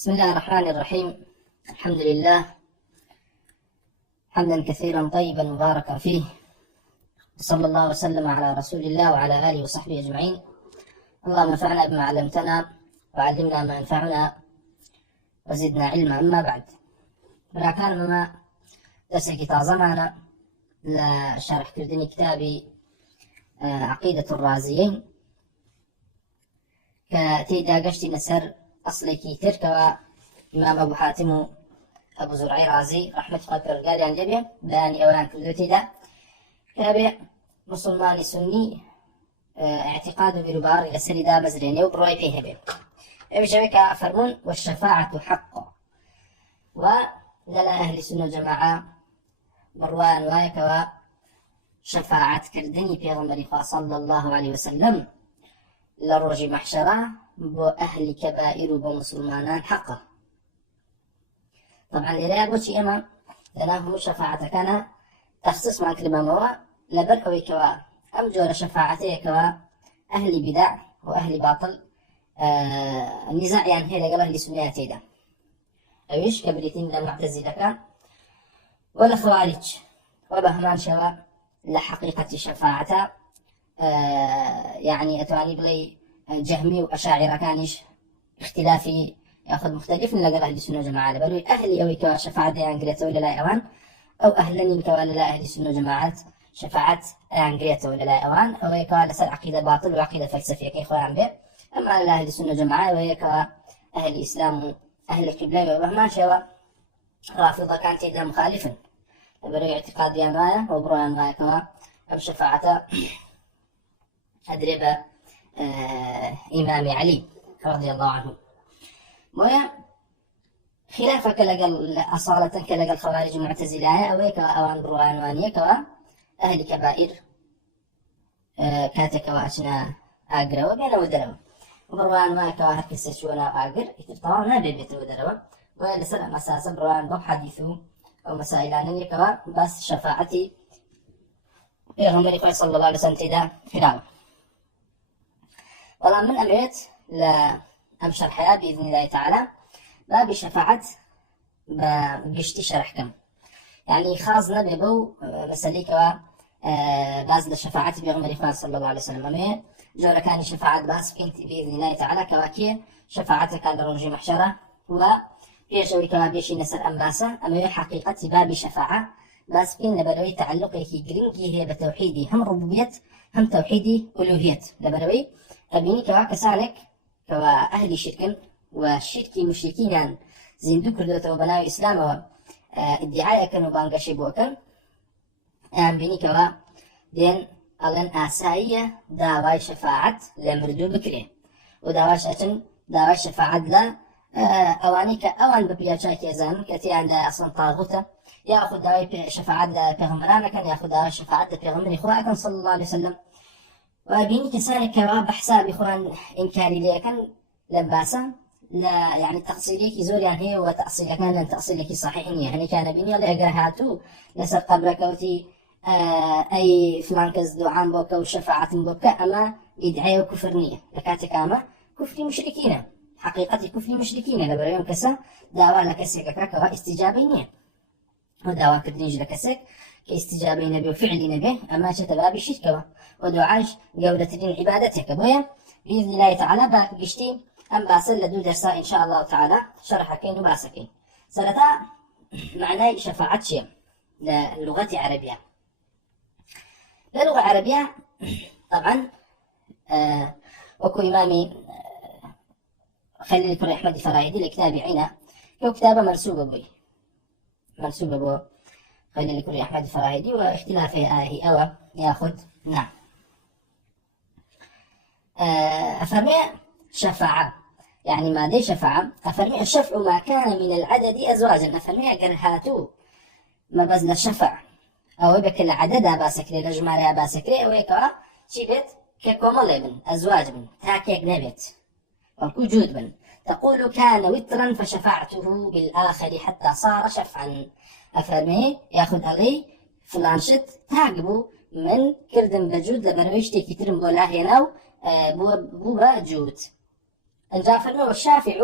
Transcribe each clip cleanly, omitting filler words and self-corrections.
بسم الله الرحمن الرحيم. الحمد لله حمدا كثيرا طيبا مباركا فيه، صلى الله وسلم على رسول الله وعلى آله وصحبه أجمعين. اللهم انفعنا بما علمتنا وعلمنا ما ينفعنا وزدنا علما. أما بعد، براكان مما درسك تازمنا لشرح كردني كتابي عقيدة الرازيين كتيدا قشتي نسر أصلي تركوا إمام أبو حاتم أبو زرعي رازي رحمة قدر قال عن جبه باني أولان كردوتي دا كابع مسلمان سني اعتقاد بربار لسري دا بزريني وبروي فيه به بشبكة فرمون والشفاعة حق. وللا أهل السنة الجماعة مروان وايكوا شفاعة كردني بيغمبري صلى الله عليه وسلم لروج محشرة بو أهل كبائر بو مسلمان حقه. طبعا إذا قلت إما لأنه شفاعة كان تخصص مع كلمة موا لبركوي كوا أم جور شفاعتي كوا أهل بدع وأهل باطل النزاع يعني هي قال أهل سنياتي ده أيش كبريتين لا معتزلة كان ولا خوارج وبهمان شوا لحقيقة الشفاعة يعني أتواني بلي جهمي وأشاعرة كانش اختلافي ياخذ مختلف من لقى أهل السنة والجماعة بلو أهلي أو كوا شفاعة يانقريته ولا لا أوان أو أهلني كوا لا أهل السنة والجماعة شفاعة يانقريته ولا لا أوان أو كوا لسر عقيدة باطل وعقيدة فلسفية كي خوان به. أما لا أهل السنة والجماعة وهي كوا أهل الإسلام أهل القبلة ومهما شوا رافضة كانت إذا مخالفا بلو اعتقاد يانغاية وبرو يانغاية كوا أم شفاعة أدرب إمام علي رضي الله عنه. مويا خلافك لقل أصالة كلقى الخوارج المعتزلة أو كوا أوان بروان وانية كوا أهل كبائر كاتك وأشنا أقرأ وبينا ودروا بروان ما كوا هركس شونا أقر طبعا ما بيبيت ودروا ولا سلام أساسا بروان باب حديثه أو مسائلان كوا بس شفاعتي پیغمبر صلى الله عليه وسلم تدا خلاف. والله من أمرت لأبشر حياة بإذن الله تعالى باب شفاعة بقشتي شرحكم يعني خاصنا ببو مسألة كوا باز لشفاعة بيغمبر صلى الله عليه وسلم أمي جورا كان شفاعة باز كنت بإذن الله تعالى كواكي شفاعتك على رجي محشرة وبيجوي كوا بيشي نسر أنباسة أمي حقيقة باب شفاعة باز كن لبروي تعلقي كي جرينكي هي بتوحيدي هم ربوبية هم توحيدي ألوهية لبروي أبيني كوا كسانك كوا أهل شركا والشرك مشركين زندو كردوتا وبناء الإسلام ادعاء كانوا بانقشي بوكا بيني كوا دين ألن آسائية داواي شفاعة لمردو بكري وداواش أتن داواي شفاعة لا أواني كأوان ببياشا كيزان كتي عند أصلا طاغوتا يأخذ داواي شفاعة بيغمرانا كان يأخذ داواي شفاعة بيغمري خواكا صلى الله عليه وسلم. وبيني كسانك كوا بحساب إخوان إنكاري ليكن لباسا لا يعني التقصيري كي زور يعني هو تأصيل كان لن تأصيل صحيح يعني كان بيني الله يقرهاتو نسر قبرك وتي أي فلانكز دعان بوكا وشفاعة بوكا أما إدعاء كفرنية لكاتك أما كفر مشركين حقيقة كفر مشركين لبريون كسا دعوة لكسك كاكوا استجابينية ودعوة كدنيج لكسك كاستجابين به وفعل به أما شتباب الشركة ودعاش جودة دين عبادتك بويا بإذن الله تعالى باقشتين أم باسل لدو درسا إن شاء الله تعالى شرحكين وباسكين سرطا معناي شفاعة شيء للغة عربية للغة عربية طبعا وكو إمامي خليل كري أحمد الفرايدي لكتابي عينا كو كتابة منسوبة بوي منسوبة بو خليل كري أحمد الفرايدي واختلافه أوا ياخد نعم أفرمي شفاعة يعني ما دي شفاعة أفرمي الشفع ما كان من العدد أزواجا أفرمي أقرهاتو ما بزل الشفع أو بك العدد أباسكري رجماري أباسكري أو يكوا شبت ككومل من أزواج من تاكيك نبت والوجود من تقول كان وترا فشفعته بالآخر حتى صار شفعا أفرمي ياخد علي فلانشت تعقبو من كردن بجود لبرويشتي كترم بولاهي ناو بوبا جود الجافر والشافع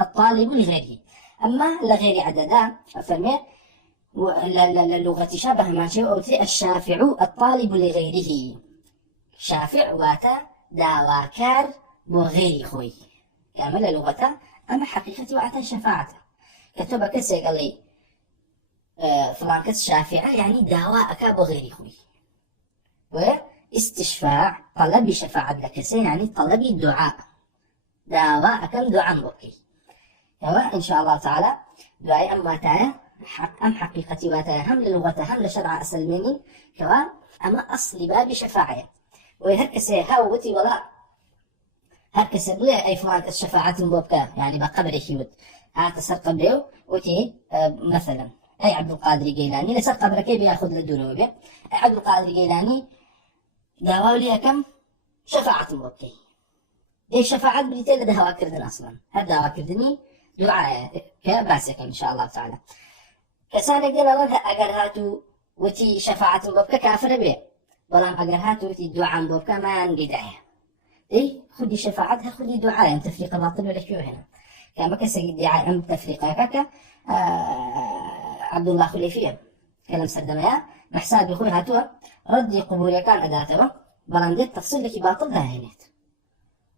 الطالب لغيره. أما لغير عددا فرمي للغة شابه ما شيء أوتي الشافع الطالب لغيره. شافع واتا داواكار بغير خوي كامل لغة. أما حقيقة واتا شفاعة كتب كسي قال لي فلان كس شافعة يعني داواك بغير خوي. واستشفاع طلب شفاعة لكسي يعني طلب الدعاء داواك دعاء بكي. إن شاء الله تعالى دعاء أم واتايا أم حقيقة واتايا هم للغة هم لشرع أسلميني كوا أما أصل باب شفاعة. وهركسي هاوتي ولا هركسي بلي أي فلان الشفاعة بوبكا يعني بقبر يود هذا سر قبره وتي مثلا أي عبد القادر الجيلاني لسر قبره كيف ياخذ للدنيا به. عبد القادر الجيلاني داوا لي كم شفاعة بوبكي. إيه شفاعة بديتي لدها كردن أصلا هذا كردني دعاء كباسك إن شاء الله تعالى. كسانك دين الله أجر هاتو وتي شفاعة بوبكا كافر به بلام أجر هاتو وتي دعاء بوبكا ما نقدعه. إيه خدي شفاعتها خدي دعاء تفريق باطل ولا شو هنا كما كسر دعاء أم تفريق كاكا عبد الله خليفية كلام سردميا محساب يخوي هاتوا ردي قبول كان أداته بلام ديت تفصيل لك باطل ذا هنيت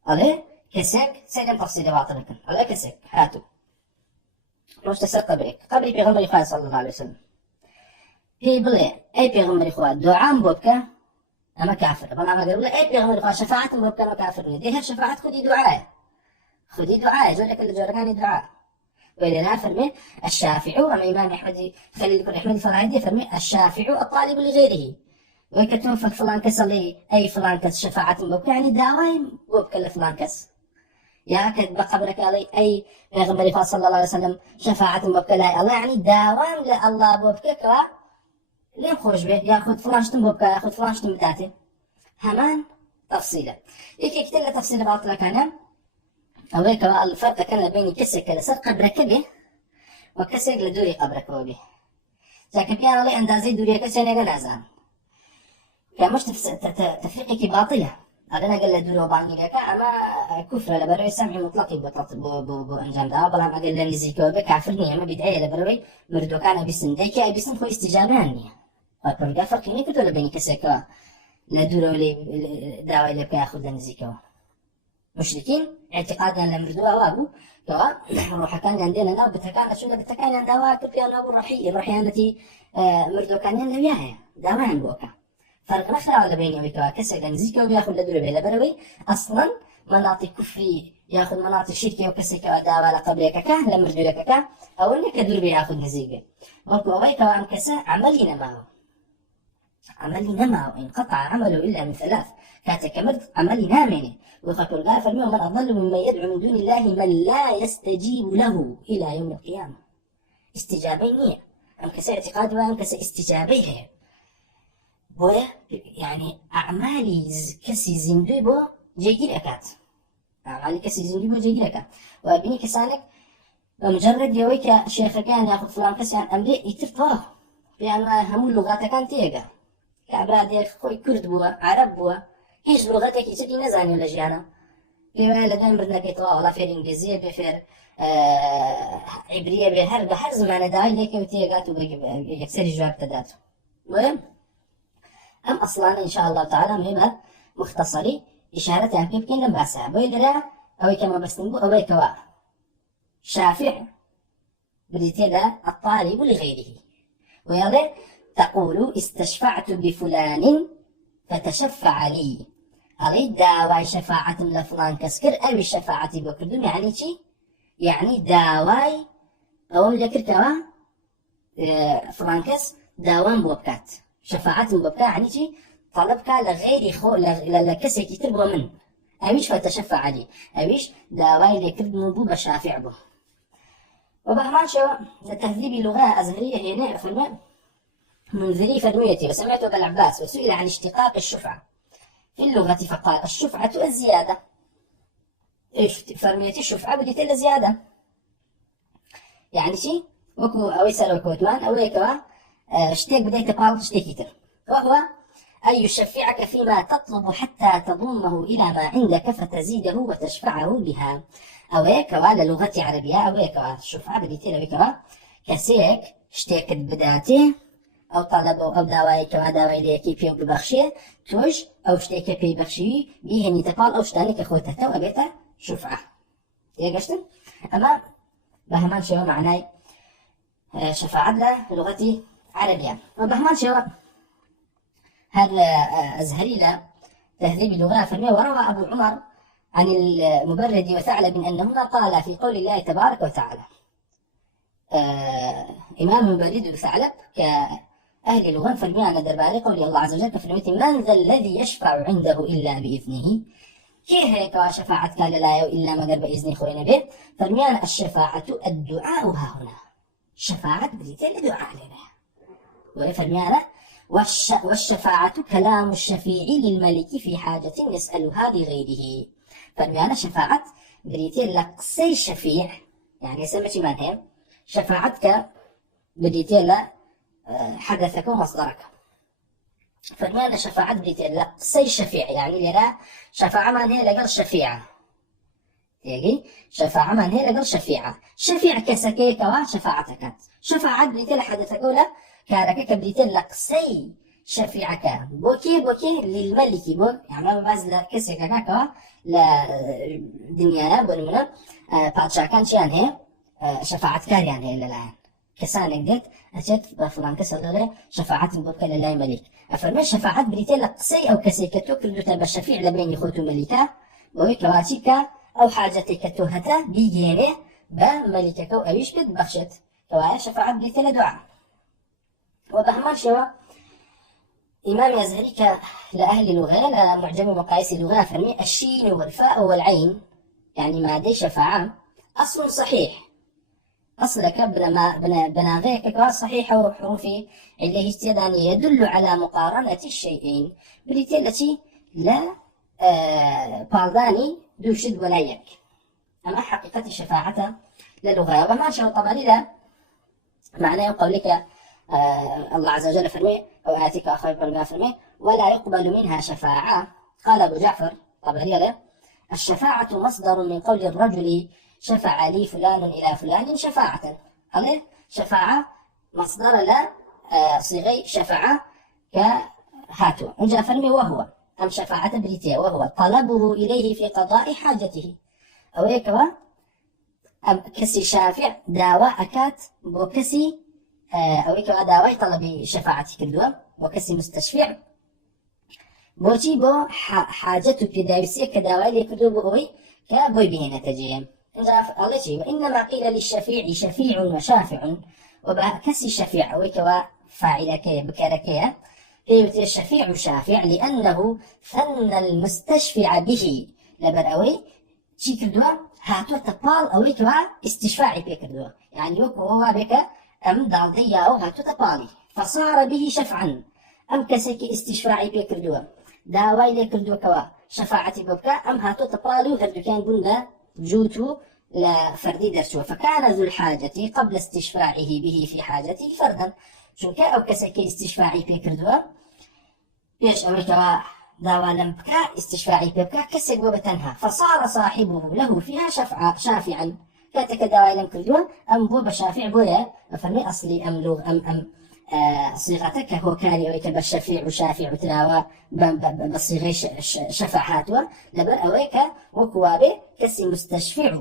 عليه كسك سيدم تفصيل باطل لكن عليه كسك هاتوا روش تسر قبري بيغمبري خواه صلى الله عليه وسلم هي بلي أي بيغمبري خواه دعاء بوبكا أما كافر بلام أقول له أي بيغمبري خواه شفاعة بوبكا ما كافر ديها شفاعة خدي دعاء جولك اللي جوركاني دعاء. ولنا فرمي الشافع أما إمام أحمد خليل بن أحمد فرايدي فرمي الشافع الطالب لغيره. وكتوفى فلان كس اللي أي فلان كس شفاعة بوبكا يعني داوي بوبكا لفلان كس يا كتب قبرك علي أي بيغمبري صلى الله عليه وسلم شفاعة بوبكا لا الله يعني داوام لله بوبكا كوا لين خرج به ياخذ فلان شتم بوبكا ياخذ فلان شتم بتاعته همان تفصيله. يكي كتير تفصيل باطلة كان أويك الفرق كان بين كسك لسر قبرك به وكسك لدوري قبرك به. لكن بيان الله أندازي دوري كسر نجازان كمش تفريقك باطلة. أنا قال لدوري وبعني لك أما كفر لبروي سمع مطلق بو أنجام ده بلا ما قال لنزيك وبكافرني أما بدعي لبروي مردو كان بسم ديك أي بسم خو استجاباني. فالفرق فرقني كتولا بين كسك لدوري ولي دعوة اللي بياخذ لنزيك مشركين اعتقادا لمردوها وابو كوا روح كان عندنا لا بتكان شنو بتكان عند دواء كبيان ابو الرحيان التي مردو كان لوياها دواء بوكا فرق نخرع على بيني وبيكوا كسر نزيكا وبياخذ لدور بلا بروي اصلا مناطق كفري ياخذ مناطق شركه وكسر دواء لقبلك كان لمردو لك كان او انك دور بياخذ نزيكا وكوا وبيكوا ام كسر عملنا معه انقطع عمله الا من ثلاث كاتكمرت عملي نامنه وخكر قال فالمهم من أضل ممن يدعو من دون الله من لا يستجيب له إلى يوم القيامة. استجابينية أم كسي اعتقاد وأم كسي استجابيه يعني أعمالي كسي زندوبو جيجي أكات أعمالي كسي زندوبو جيجي أكات وأبني كسانك مجرد يويك شيخ كان يأخذ فلان كسي عن أمري يترطاه بأن هم اللغات كان تيجا كعبراد خوي كرد بوا عرب بوا هیچ لغتێکی تری نەزانی لە ژیانە پێوایە لە دوای مردنەکەی تەواو وڵا فێر ئینگلیزیە بێ فێر عیبریە بێ هەر بە هەر زمانەداوای لێکەوتێ ئەگات و یەکسەری جواب دەدات. ئەم ئەسڵانە ئینشاء الله تعالى مهمە مختصری ئیشارەتیان پێ بکەین لەم باسە بۆی لەرا ئەوەی کە مەبەستم بوو ئەوەی کەوا شافع بریتێ لە الطالب لغيره ويڵێ تقول استشفعت بفلان فتشفع لي علي داواي شفاعة لفلان كسكر أو الشفاعة بكردم يعني شي يعني داواي أو ذكرتها فلان كس داوام بوبكات شفاعة بوبكات يعني شي طلبك لغير خو لكسي تربو من أويش فتشفع لي أويش داواي لكردم بو بشافع به. وبهمان شو لتهذيب اللغة أزهرية هنا فرمان منذري فرميتي وسمعت أبا العباس وسئل عن اشتقاق الشفعة في اللغة فقال الشفعة الزيادة. إيش فرميتي الشفعة بديت إلا زيادة يعني شي وكو أوي سر وكوتمان أوي كوا اشتيك بديت قال اشتيك كتر وهو أن يشفعك فيما تطلب حتى تضمه إلى ما عندك فتزيده وتشفعه بها. أو كوا لغة عربية أو كوا شفعة بديتي كوا كسيك شتيك بداته أو طلبه أو داوای کەوا داوای لەیەکی پێ ببەخشێ تۆش ئەو شتێکە پێی بەخشی بیهێنیتە پاڵ ئەو شتانێک کە خۆتەتەوە ئەبێتە شوفعە. تێگەشتن؟ ئەمە بە هەمان شێوە معنای شەفاعەت لە لغەتی عەرەبیە. وبە هەمان شێوە هەر ئەزهەری لە تهذيب اللغة فالمئة. وروى أبو عمر عن المبرد وثعلب أنهما قالا في قول الله تبارك وتعالى. إمام المبرد وثعلب أهل اللغة فرميانا درباري قول الله عز وجل كفرميت من ذا الذي يشفع عنده إلا بإذنه. كي هيك شفاعة قال لا إلا ما قرب إذن خوينا به. فرميانا الشفاعة الدعاء ها هنا شفاعة بريتين دعاء لنا. وفرميانا والشفاعة كلام الشفيع للملك في حاجة يسألها لغيره. فرميانا شفاعة بريتين لقصي شفيع يعني سمتي ما هي شفاعتك بريتين حدثك ومصدرك. فرمينا شفاعة بريتين لقصي شفيع يعني لنا شفاعة من هي لقل شفيعة تيجي شفاعة من هي لقل شفيعة شفيع كسكيك وشفاعتك شفاعة بريتين لحدثك ولا كارك كبريتين لقصي شفيعك بوكي للملك بو يعني ما بعض لكسك كوا لدنيا بنمنا باتشا كان شيء هي شفاعة كان يعني الآن كسانك ديت أجت بفلان كسر له شفاعة بوكا لله ملك. أفرمي شفاعة بريتين لقصي أو كسيكتو كل تبى الشفيع لبين يخوتو ملكا ويكواتيك أو حاجتك توهتا بيجينه بملكك أو يشبت بخشت كوايا شفاعة بريتين لدعاء. وبهمان شوا إمام يزهريك لأهل اللغة لمعجم مقاييس اللغة فرمي الشين والفاء والعين يعني ما دي شفاعة أصل صحيح أصلك بناغيك كواس صحيحة وحروفي عليه استيدانية يدل على مقارنة الشيئين بريتي التي لا بالداني دوشد ولا يك. أما حقيقة الشفاعة للغة وما شاء طبعا لا معناه قولك الله عز وجل فرمي أو آتيك أخير فرمي فرمي ولا يقبل منها شفاعة. قال أبو جعفر طبعا لا الشفاعة مصدر من قول الرجل شفع لي فلان إلى فلان شفاعة. قال شفاعة مصدر لا صيغي شفاعة كهاتو نجا فرمي وهو أم شفاعة بريتيا وهو طلبه إليه في قضاء حاجته أو يكوا أم كسي شافع دعوة أكات بوكسي أو يكوا دعوة طلب شفاعة كردوا وكسي مستشفع بوجي بو حاجته كداوسية كدعوة لكردوا بوي كبوي بهنا تجيهم. وإنما قيل للشفيع شفيع وشافع وبكسي شفيع وكوا فاعلك بكركيا قيل الشفيع شافع لأنه ثنى المستشفع به لبرأوي شي كردوا هاتوا تبال أو كوا استشفاعي بكردوا يعني وكوا بك أم ضالدية أو هاتوا تبالي فصار به شفعا أم كسك استشفاعي بكردوا داوي لكردوا كوا شفاعتي بك أم هاتوا تبالي وهردو كان بندا جوتو لفردي درسه فكان ذو الحاجة قبل استشفاعه به في حاجته فردا شنك أو كسكي استشفاعي بكردوا بيش أو كوا داوا لم بكا استشفاعي بكا كسك وبتنها فصار صاحبه له فيها شافعا كاتك داوا لم كردوا أم بو بشافع بويا فمي أصلي أم لغ أم صيغتك هو كان أويك بالشفيع وشافع تلاوى بصيغي شفاعاتوا لبر أويك وكوابي كسي مستشفع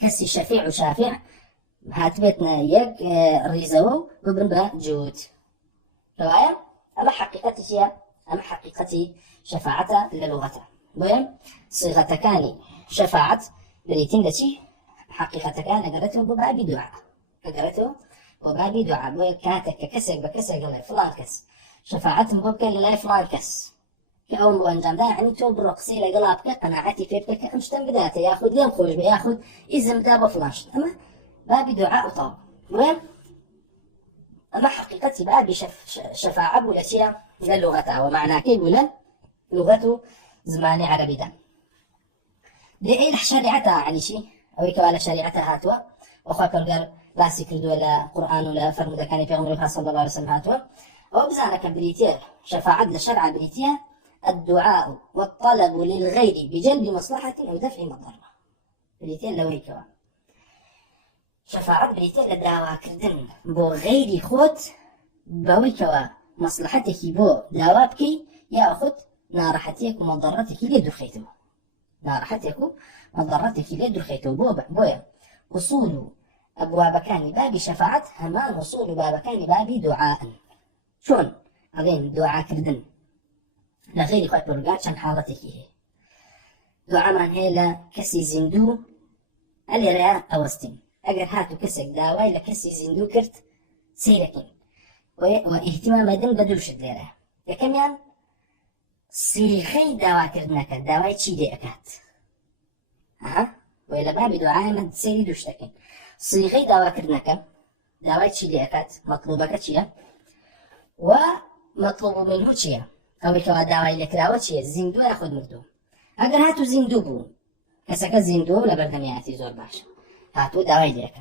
كسي شفيع وشافع هاتبتنا يك ريزو وبنبا جود رواية أما حقيقتي أما حقيقتي شفاعة للغة وين صيغتكاني شفاعة بريتين التي حقيقتكان قرأته ببابي دعاء قرأته وبابي دعاء بوي كاتك كسر بكسر قال فلان كس شفاعة مبكر لله فلان كس كأول وانجام ده يعني تو برقصي لقلابك قناعتي كيفك أمشتن بداته ياخذ يوم خوش بياخذ إذا متابع فلانش أما بابي دعاء وطاب وين أما حقيقتي بابي شفاعة بالأشياء للغة ومعنى كيف ولا لغته زماني عربي ده لأي شريعتها يعني شيء أو كوالا شريعتها هاتوا وخاطر قال باسي كردو ولا قرآن ولا فرمودا كان في عمره صلى الله عليه وسلم هاتوا أو بزانك بريتيا شفاعة لشرع بريتيا الدعاء والطلب للغير بجلب مصلحة أو دفع مضرة. بريتيا لوي كوا شفاعة بريتيا لدعوة كردن بو غيري خوت بوي كوا مصلحتك بو دعوابكي يأخذ نارحتك ومضرتك ليدو خيتو. نارحتك ومضرتك ليدو خيتو بويا وصول أبواب كان باب شفاعة همان وصول باب كان باب دعاء. شون أغين دعاء كردن لغير خوات برقات شان حالتك هي دعاء من هيلا كسي زندو اللي رأى أوستين أجر هاتو كسك داواي لكسي زندو كرت سيركن واهتمام دن بدوش الديرة كمان صيغي دعوة كردناك دعوة چي دي أكات وإلا باب دعاء من سيري دوشتكن صيغي دعوة كردناك دعوة چي دي أكات مطلوبك چيا ومطلوب منه چيا أو كوا دعوة لكراوة چيا زندو ياخد مردو أجر هاتو زندو بو كسك زندو لبردمياتي زور باش هاتو دعوة لك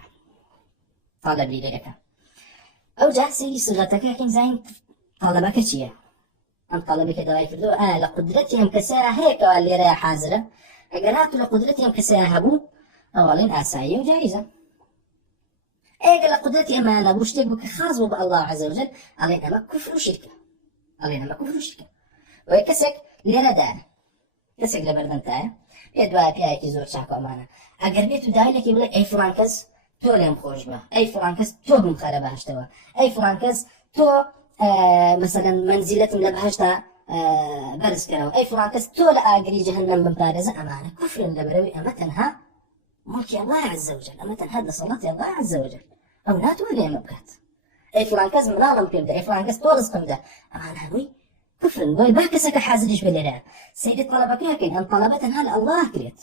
طالب لي لك أو جاء سيري صيغتك لكن زين طلبك چيا أم طلبك دعوة كردو لقدرتهم كساها هيك واللي رايح حاضرة أجر هاتو لقدرتهم كساها هبو أولين آساية وجائزة ايه لقدرتي أما أنا بوشتك بك خاص بالله عز وجل علينا ما كفر وشركة علينا ما كفر وشركة ويكسك ليرة دار كسك لبردن تايا يدواء بياكي زور شاكو أمانا أجر بيتو داي لك يقولك أي فرانكس تو لهم خوش با أي فرانكس تو بمخاربة هشتوا أي فرانكس تو مثلا منزلة لبهشتا برز كراو أي فرانكس تو لأجري جهنم بمبارزة أمانا كفر لبروي أما تنها ملك الله عز وجل أما تنهد صلاة الله عز وجل أو لا تولي مبكات أي فرانكز منالم بيبدأ أي فرانكز طولز قمدة أما نهوي كفر بوي باكسك حازرش بالله سيدي طلبك لكن أن طلبة تنهال الله كريت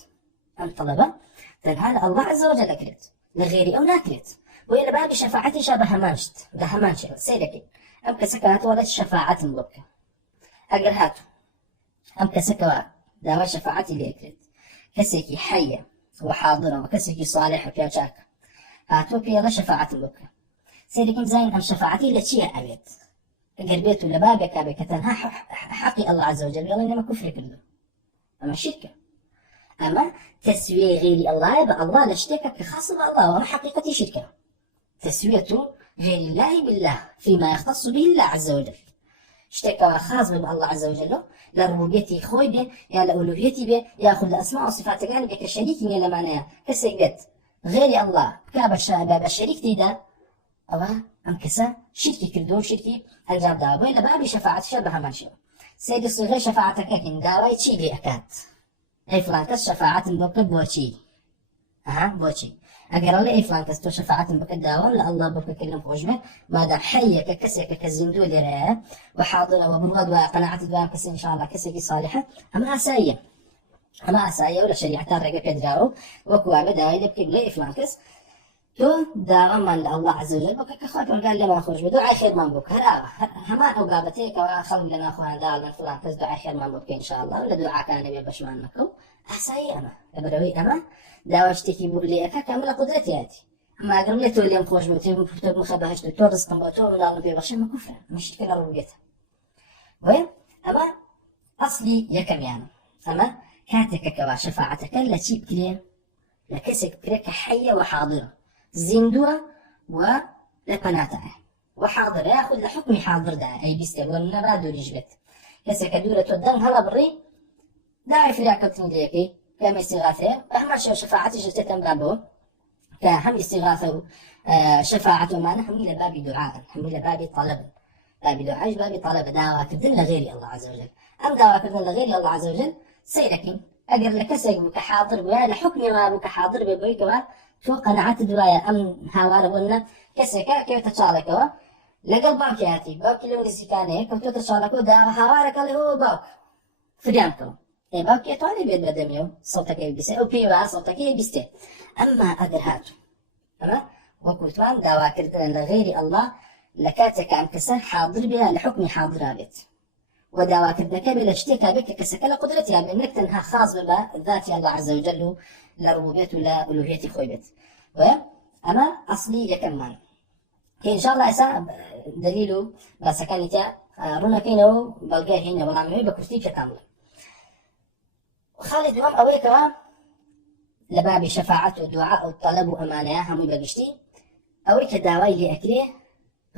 أن طلبة تنهال الله عز وجل كريت لغيري أو لا كريت وإلى باب شفاعتي شابه مانشت ده مانشت سيدك أم كسكات ولا شفاعة مبكة أقر هاتو أم كسكوا دعوة شفاعتي لي كريت كسكي حية وحاضرة وكسكي صالح وكيوشاك هاتو بيلا شفاعة بك سيدكم زين أم شفاعتي لشيء أبيت قربيت ولا بابك أبيك تنها حقي الله عز وجل يلا إنما كفر كله أما الشركة أما تسوية غير الله يبقى الله لاشتكك خاص بالله وما حقيقة شركة تسوية غير الله بالله فيما يختص به الله عز وجل اشتكى خاص بالله عز وجل لربوبيتي خوي به يا لألوهيتي به ياخذ الأسماء والصفات كان بك شريك يلا معناها كسجد غير الله باب الشريك تيدا أو أم كسا شركي كردو شركي أنجام دعوة ولا باب شفاعة شبه ماشي سيد الصغير شفاعتك كن دعوة شيء بأكات أي فلان كس شفاعة بك بوشي بوشي أجر الله أي فلان كس تو شفاعة بك دعوة لا الله بك كلم خوجمه ما دام حيك كسك كزندول رأى وحاضرة وبرود وقناعة دوام كس إن شاء الله كسك صالحة أما أسايا ولا شريعة رجع كدراو وكوابة دعوة بك بلا فلان كس تو دعوة من الله عز وجل بك كخاطر قال لما خرج بدعاء خير من بك هما أوقابتك وخلوا لنا أخوان دال من فلان كس دعاء خير من بك إن شاء الله ولا دعاء كان نبي بشمان مكو أسايا أما أبروي أما دعوة اشتكي بولي أكا كاملة قدرتي هاتي أما أقرم لي تولي مخرج بتيب بتيب مخبهش تو رزق بتو من الله نبي بشمان مكفر مش كنا رؤيتها وين أما أصلي يكم يعني أما كاتك كوا شفاعتك التي بكلين لكسك بكريك حية وحاضرة زندوة ولقناطع وحاضر ياخذ لحكم حاضر داعي أي بيستقبل نبادو رجبت كسك دولة تودن هلا بري داعي في رياكتين ديكي كم استغاثة أهم شيء شفاعتي جلستن بابو كهم استغاثة شفاعة ما نحن إلى باب دعاء نحن إلى باب طلب باب دعاء باب طلب دعوة كردن لغير الله عز وجل أم دعوة كردن لغير الله عز وجل سيركين أجر لكسك بك حاضر ويا لحكم ما بك حاضر ببويك تو قناعات دوايا أم هاوار بولنا كسكا كيف تشالك لقل باكياتي باكي لون السكانة كم تو تشالك دا هاوارك اللي هو باك فريانكو إيه باكي تواني بيد بدميو صوتك يبسي أو بيوا صوتك يبسي أما أجر هاتو أما وكوتوان دعوة كردن لغير الله لكاتك عم كسر حاضر بها لحكم حاضر بيت ودعوة كردك بلا اشتكى بك كسك لقدرتها بأنك تنها خاص بها ذات الله عز وجل لربوبيته لا ألوهيته خويبت أما أصلي يكمل إن شاء الله أسا دليله بس كانت رونا كينو بلقاه هنا ولا عمي بكرتي كامل خالد وام أويكوا لباب شفاعة ودعاء والطلب وأمانة هم بقشتي أويك دعوي لأكله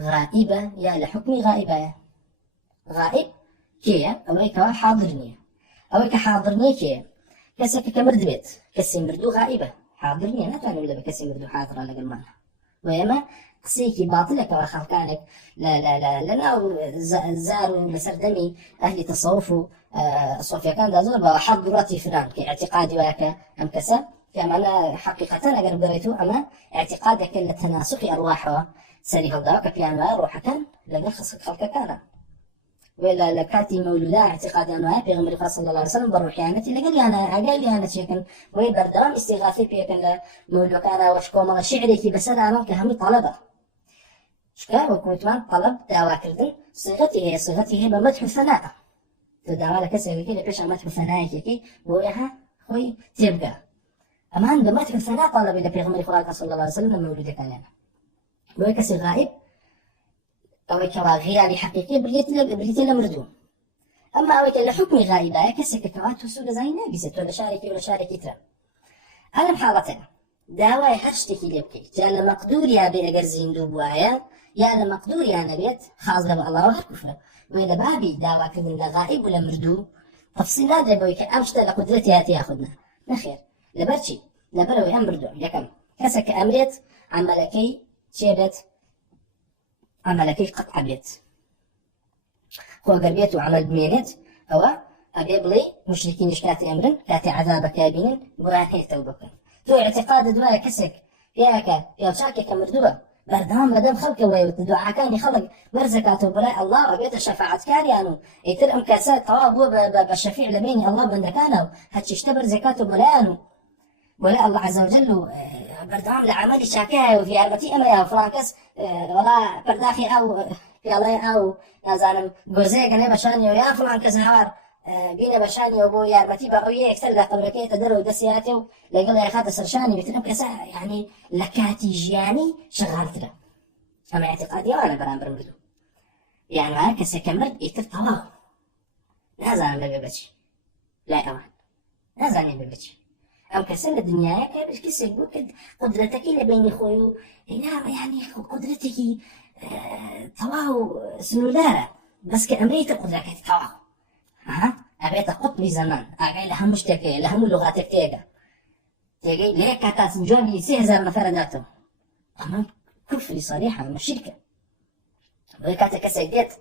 غائبة يا لحكم غائبة غائب كيه أويكوا حاضرني أويك حاضرني كيه كسك كمرد بيت كسي مردو غائبة حاضرني أنا تاني ولا بكسي مردو حاضر على قلمان ويما قسيكي باطلك وخلقانك لا لنا زاروا بسردمي أهل تصوفوا صوفيا كان دازور وحضراتي فران كاعتقادي وياك أم كسا كما أنا حقيقة أقرب دريتو أما اعتقادك للتناسخ أرواحها سري هالدواك بيانو روحك لقى خلق كان ولا لكاتي مولودا اعتقاد أنه بيغمر صلى الله عليه وسلم بروحيانتي قال لي أنا شيكن ويبردام استغاثي بيكن مولو كان وشكو من شعري بس أنا كهمي طلبة شكا وكوتمان طلب دعوة كردن صيغتي هي بمدح الثناء تدعوة لك سيكي لبيش مدح الثناء كي بويها خوي تبقى أما عند مدح الثناء طلب إلى بيغمر صلى الله عليه وسلم مولودا كان أنا ويكسي غائب أو كوا غيالي حقيقي بريت مردو أما أو كلا حكمي غائبة كسك كوات وسود زي ناقصت ولا شاركي ترى أنا بحالتنا داواي هشتكي لبكي جال مقدور يا بي أجر زين بوايا يا مقدور يا نبيت خاص لب الله وحكفه وإذا بابي داوا كذن لغائب ولا مردو تفصيلات لبويك أمشت لقدرتي هاتي ياخذنا نخير لبرشي لبروي أم مردو يكم كسك أمريت عملكي شيبت عملكي قطع بيت هو قربيت وعمل بمينت أو أبي بلي مشركين كاتي أمرن كاتي عذابك كابين براهي توبك تو اعتقاد دواء كسك يا شاكي كمردوه بردام مدام خلقه ويدعاء كان خلق مرزقاته بلاء الله وبيت الشفاعة كاريانو يتر أم كاسات طواب بالشفيع لبيني الله بندكانه هاتش اشتبر زكاته بلاءنو ولا الله عز وجل بردام لعمل شاكاه وفي أرمتي أمريا وفرانكس ولا برداخي أو في الله أو نازانم جوزيك أنا بشاني ويا فرانكس هار بينا بشاني وبو يا أرمتي بقوية أكثر لا قبركية تدرو دسياته لقل يا خاطر سرشاني بتنم كسا يعني لكاتي جياني شغال ترى أما اعتقادي وأنا برامبر مردو يعني معك كسكمرد يتر طواغ نازانم ببيبتش لا أوان نازانم ببيبتش أو كسر الدنيا كابش كسر بوكد قدرتك إلى بين خويو هنا يعني قدرتك طواو سنودارة بس كأمريكا قدرتك طواو أبيت قطبي زمان أقول لهم مشتكي لهم اللغات تيجا ليه كاتاس جوني سيهزر مفرداته أما كفري صريحة من الشركة وكاتا كسيديت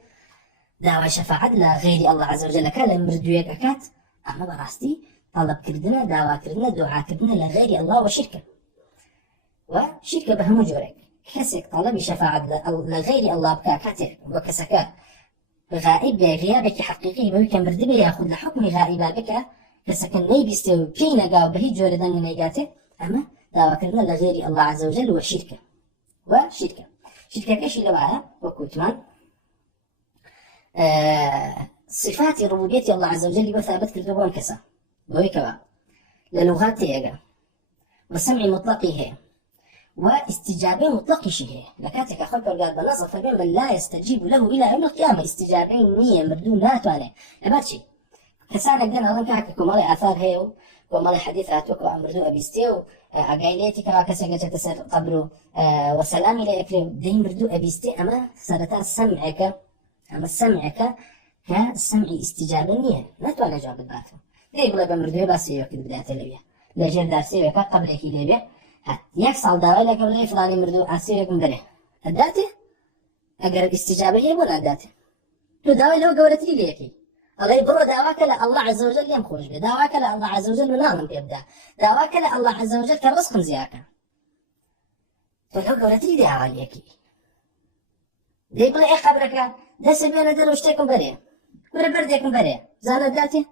دعوة شفاعة لا غير الله عز وجل كان مردوية أكات أما براستي طلب كردنا دعوة كردنا دعاء كردنا لغير الله وشركة وشركة بهم جورك كسك طلب شفاعة لغير الله بكاكاته وكسكا غائب غيابك حقيقي بويك مردبه ياخذ لحكم غائبا بك كسكن نيبستو كينا قاو به جوردان نيجاته أما دعوة كردنا لغير الله عز وجل وشركة شركة كيش اللي معها وكوتمان صفات ربوبية الله عز وجل وثابت كردوان كسا بويكوا للغات تيجا وسمع مطلقه واستجابة مطلق شيء لكاتك أخذ برجال بنصر فبين من لا يستجيب له إلى يوم القيامة استجابة نية مردون لا تواني أباتشي كسانك دنا أظن كحككم على آثار هيو ومال حديثاتك وأمردو أبيستيو أقايليتي كما كسجت تسر قبره وسلام إلى أكرم دين مردو أبيستي أما سرتا سمعك كسمع استجابة نية لا تواني جواب الباتو دي بلا بمردو باسيو كده بداية الليبيا لجير دارسيو قبلك الليبيا ياك صال داوي لك ولا فلاني مردو عسيركم بره أداته أقرب استجابة هي ولا أداته تو داوي لو قولت لي ليكي الله يبرو دعواك الله عز وجل يمخرج به دعواك الله عز وجل مناظم بيبدأ دعواك الله عز وجل كرزق زياكا فلو قولت لي دعوة ليكي دي بلا إيه قبرك ده سبينا دروشتكم بره بردكم بره زان أداته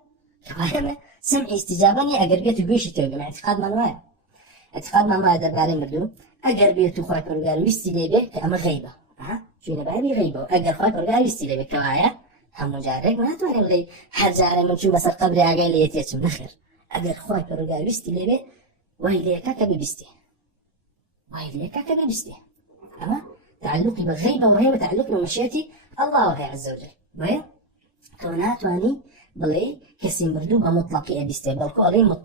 كفاية سمعي استجابني أقربيته بيش توقع مع اعتقاد منوايا اعتقاد ما دباري مردو اگر بيتو خواهي پرگار ويستي ليبه كأما غيبة شو نبابي غيبة اگر خواهي پرگار ويستي ليبه كوايا هم مجارك ما تواني الغيب حرجارة من شو بسر قبري اگاي ليتيتشم نخير اگر خواهي پرگار ويستي ليبه وهي ليكا كبي بستي اما تعلقي بغيبة وهي وتعلقي بمشيئة الله وهي عز وجل وهي توناتواني بلي كسي مردو بمطلقي أبيستي بلكو علي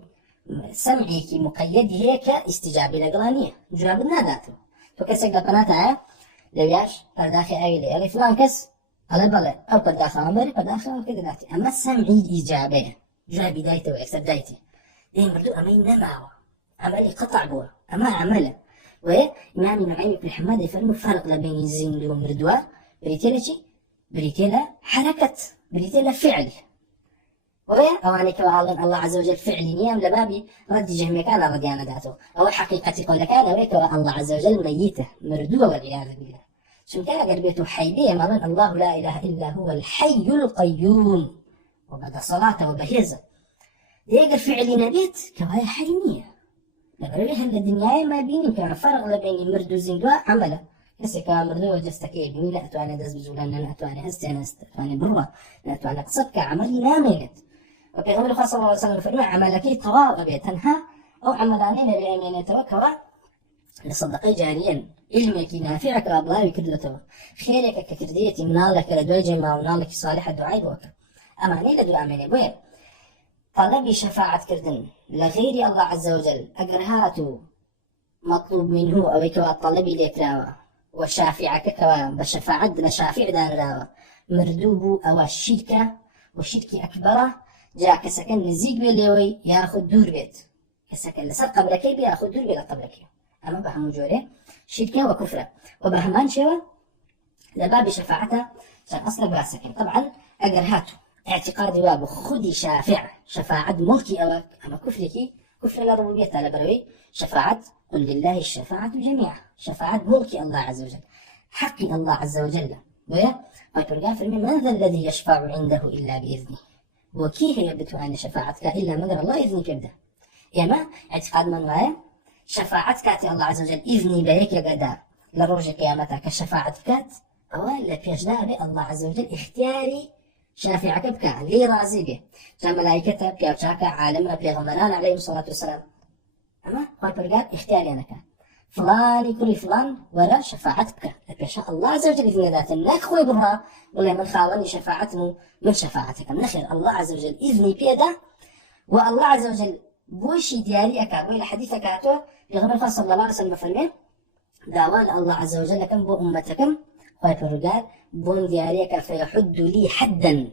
سمعي كي مقيد هيك استجابة لقلانية جواب ناداتو تو كسك لقناتها لو ياش پرداخي اوي لي اغي فلان كس على بلا او پرداخي عمري پرداخي او كده داتي اما سمعي إجابة جواب دايته ويكسر دايته دين مردو امين نماوا عملي قطع بوا اما عمله وإمام نعيم بن حماد يفرموا فرق بين الزين ومردوا بريتيلا شي بريتيلا حركة بريتيلا فعل أواني كوالن الله عز وجل فعل نيام لبابي رد جهمي كان رديانا داتو أو حقيقة قول كان ويكوا الله عز وجل ميته مردوا والعياذ بالله شو كان قربيته حيبية مرن الله لا إله إلا هو الحي القيوم وبدا صلاة وبهيزة يقر فعل نبيت كوايا حرمية لبرويها الدنيا ما بيني كان فرق لبين مردو زندوا عمله هسه كان مردو جستكي بني لا أتواني دز بزولان لا أتواني هستنست أتواني برا لا أتواني قصدك عملي نامنت وبيغمر الله صلى الله عليه وسلم فرمى عملكي طواء تنهى أو عملانين بأمانة توكوا لصدقي جاريا علمك نافعك أبلا يكردتوا خيرك ككرديتي منالك لدوي جمع ونالك صالح الدعاء بوكا أماني لدو أماني بويا طلبي شفاعة كردن لغير الله عز وجل أقرهاتو مطلوب منه أو كوا طلبي ليك راوة وشافعك كوا بشفاعة لشافع دان راوة مردوب أو الشركة والشركة أكبره جاء كسكن نزيق بالليوي ياخذ دور بيت كسكن لسر قبلكي بياخذ دور بيت قبلكي أما بهم جوري شركة وكفرة وبهمان شوا لباب شفاعتها عشان أصلا باسكن طبعا أقرهاتو اعتقاد بابو خدي شافع شفاعة ملكي أو أما كفركي كفر الربوبية على بروي شفاعة قل لله الشفاعة جميعا شفاعة ملكي الله عز وجل حق الله عز وجل ويا ويقول فرمي من ذا الذي يشفع عنده إلا بإذنه وكي هي بتواني شفاعتك إلا مدر الله إذنك يبدأ يما اعتقاد من معي شفاعتك الله عز وجل إذني بيك يقدا لروج قيامتك شفاعتك أولا بيجدا بي الله عز وجل اختياري شافعك بك لي راضي به جاء ملائكته بيوشاك عالمنا بيغمران عليه الصلاة والسلام أما هاي برقال اختياري أنا كان فلان كل فلان ولا شفاعتك بيشاء الله عز وجل إذن ذات الناك ويبرها ولا من خاوني شفاعته من شفاعتك النخر الله عز وجل إذني بيده والله عز وجل بوشي دياري أكاد وإلى حديثك أتوه بغمر صلى الله عليه وسلم فرمي داوان الله عز وجل كم بو أمتكم هاي برقال بون دياريك فيحد لي حدا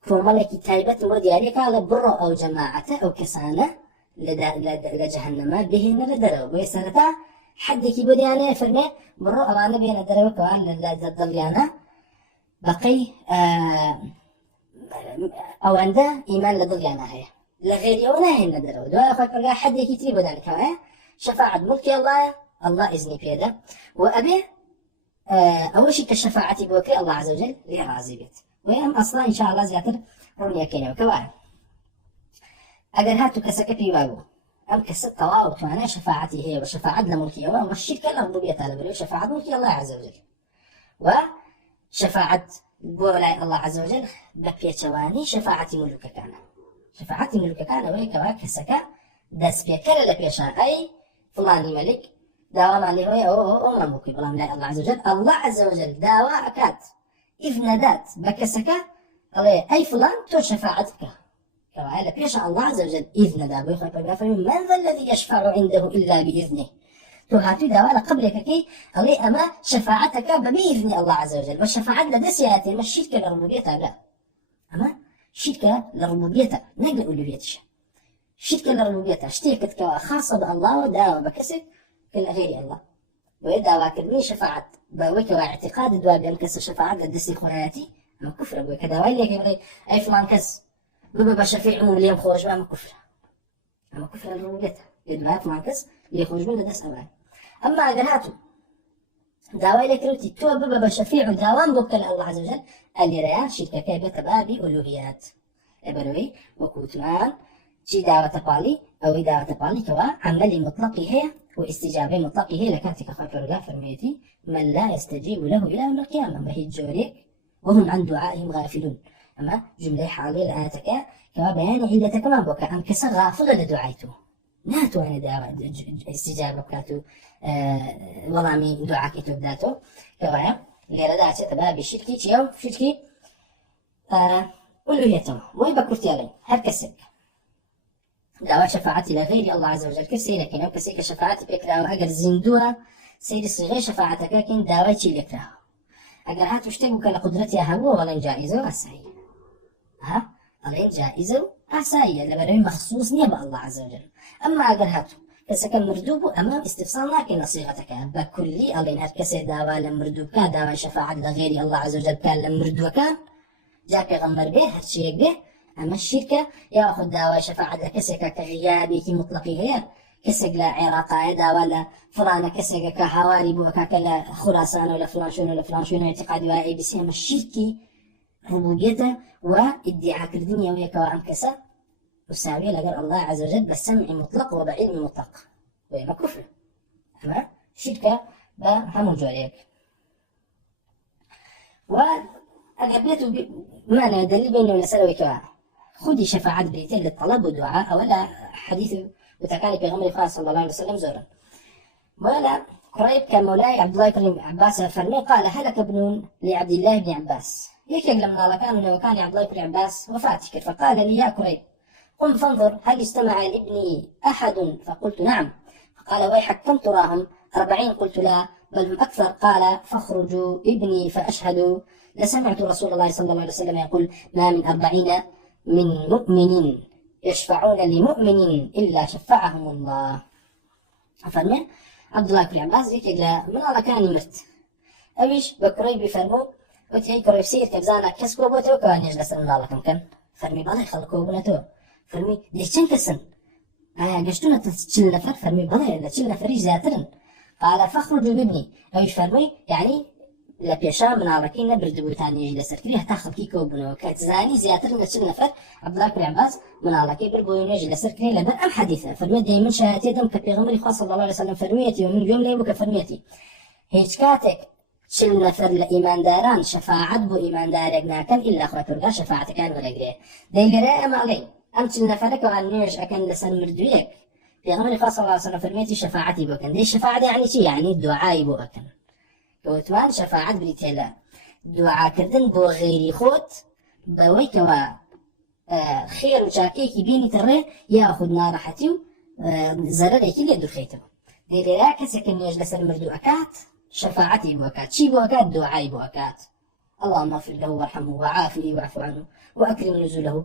فملك تايبت ودياريك على برو أو جماعته أو كسانة لجهنم بهن لدرو ويسرتا حدك بديانه فرمي برو أوانا بين درو كوان لدليانا بقي أو عنده إيمان لدليانا هي لغير يونا هن درو دواء فكرة حدك يتري بدان كوان شفاعة ملك الله إذني بيده وأبي أول شيء كالشفاعة بوكي الله عز وجل لي راضي بيت ويام أصلا إن شاء الله زيادة رمي كيني وكوان أجر هاتو كسكتي بابو أم كست طواو توانا شفاعتي هي وشفاعة ملكية والشرك الربوبية تعالى شفاعة ملكي الله عز وجل وشفاعة بولاي الله عز وجل بكية شواني شفاعة ملك كان شفاعة ملك كان ويكوا كسكا دس بيكر لبيشا أي فلاني ملك داوام عليه هو أو مملوك بلام لا الله عز وجل الله عز وجل داوا أكاد إذن ذات بكسكا أي فلان تو شفاعتك كما بيشاء الله عز وجل إذن ذا بيخلق الغفر من ذا الذي يشفع عنده إلا بإذنه تهاتو دوالا قبلك كي أولي أما شفاعتك بإذن الله عز وجل والشفاعة لدسيات ما الشركة للربوبية لا أما شركة للربوبية نقل أولويتش شركة للربوبية اشتيكت خاصة بالله وداوا بكسك كل غير الله وإذا كلمي شفاعة بويك واعتقاد دوا بأنكس شفاعة لدسي خلاتي أما كفر بويك دوالا يقول أي فلان كس بابا شفيع مليم خوش ما كفر أما كفر الربوبية يدعى معكس ليخرج من دس أمان أما أجرهاته دعوة لك روتي تو بابا شفيع دوام بوكل الله عز وجل اللي ريان شركة كيبة تبابي ألوهيات إبروي وكوتمان شي دعوة تقالي أو دعوة تقالي كوا عملي مطلقي هي واستجابة مطلقي هي لكاتك خاف رجاء فرميتي من لا يستجيب له إلى يوم القيامة ما هي جوريك وهم عن دعائهم غافلون أما جملة حالي لآياتك كما بيان علتك ما بك أم كسر غافل لدعايته ناتوانێت استیجابە بکات و وەڵامی دوعاکەی تۆ بداتەوە. کەوایە لێرەدا چێتە بابی شرکی چیە و شرکی ئولوهیەتەوە. وی بە کورتیاڵێن هەر کەسێک داوا شەفاعەتی لە غەیری الله عز وجل کرد سەیری دەکەین. ئەو کەسێک کە شەفاعەتی پێکراوە ئەگەر زیندووە سەیری صیغەی شەفاعەتەکەکەین داوای چی لێکراوە. ئەگەر هاتوو شتێک بکە لە قودرەتی هەبووە وەڵێن جائیزە و ئاساییە. ئەڵێن جائیزە و ئاساییە لەبەرەوەی مەخصوص نییە بە الله عز وجل. ئەمما ئەگەر هاتوو کەسەکە مردوو بوو ئەمە استفسال ناکەین لە صیغەتەکە بە کولی ئەڵێن هەر کەسێ داوا لە مردوو بکە داوای شەفاعەت لە غەیری الله عز وجل بکات لە مردووەکان جا پێغەمبەر بێ هەرچیەک بێ ئەمە شیرکە. یاخود داوای شەفاعەت لە کەسێکە کە غیابێکی مطلقی هەیە کەسێک لە عێراقایە داوا لە فڵانە کەسێکە کە هاواری بووە کاکە لە خوراسانە و لە فڵان شوێنە لە فڵان شوێنە اعتقادی وایە ئەیبیسی ئەمە شیرکی ربوبیەتە و ئیدعاکردنی ئەوەیەکەوە ئەم کەسە مساوية لەگەڵ الله عز وجل بسمع مطلق وبعلم مطلق وما كفر. أما شركة بهم جوريك والأغلبية معنى دليل بينه ونسأله كوا خذي شفاعة بريتين للطلب والدعاء ولا حديث وتكالي بغمر خاص صلى الله عليه وسلم زورا. ولا قريب كان مولاي عبد الله بن عباس فرمي قال هلك ابن لعبد الله بن عباس يكيق لما كان وكان عبد الله بن عباس وفاتك فقال لي يا قريب قم فانظر هل استمع لابني أحد فقلت نعم. فقال ويحك كم تراهم 40 قلت لا بل هم أكثر. قال فاخرجوا ابني فأشهد لسمعت رسول الله صلى الله عليه وسلم يقول ما من 40 من مؤمن يشفعون لمؤمن إلا شفعهم الله. فرمي عبد الله بن عباس يقول من الله كان مرت أويش بكري بفرمو وتهي كري سير كبزانا كسكو بوتو كان يجلس من الله كم كان فرمي بالي خلقو بنتو فرمي ليش كسن قشتونا تشل نفر فرمي بلى لا تشل نفري زاترن. قال فاخرجوا بابني ايش فرمي يعني لا بيشا من عركينا بردبوتان يجي لسركري تاخذ كيكو بنو كتزاني زياترن تشل نفر. عبد الله بن عباس من عركي بربوين يجي لسركري لبن ام حديثه فرمي دائما شهادتي دم كبيغمري خاص صلى الله عليه وسلم فرميتي ومن يوم ليبك فرميتي هيك كاتك شل نفر لإيمان داران شفاعت بو إيمان دارك ناكن إلا خواترقا شفاعت كان ولقريه ديقريه أم علي أمت النفرك وأن نيج أكن لسن مردويك في غمر خاص الله صلى الله عليه وسلم شفاعتي بوكن دي الشفاعة يعني شي يعني الدعاء بوكن كوتوان شفاعت بريتيلا دعاء كردن بو غيري خوت بويكوا خير وشاكيكي بيني تري ياخذ نارحتي زرريكي اللي دخيته دي لا كسك نيج لسن مردوكات شفاعتي بوكات شي بوكات دعاء بوكات اللهم اغفر له وارحمه وعافه واعف عنه واكرم نزله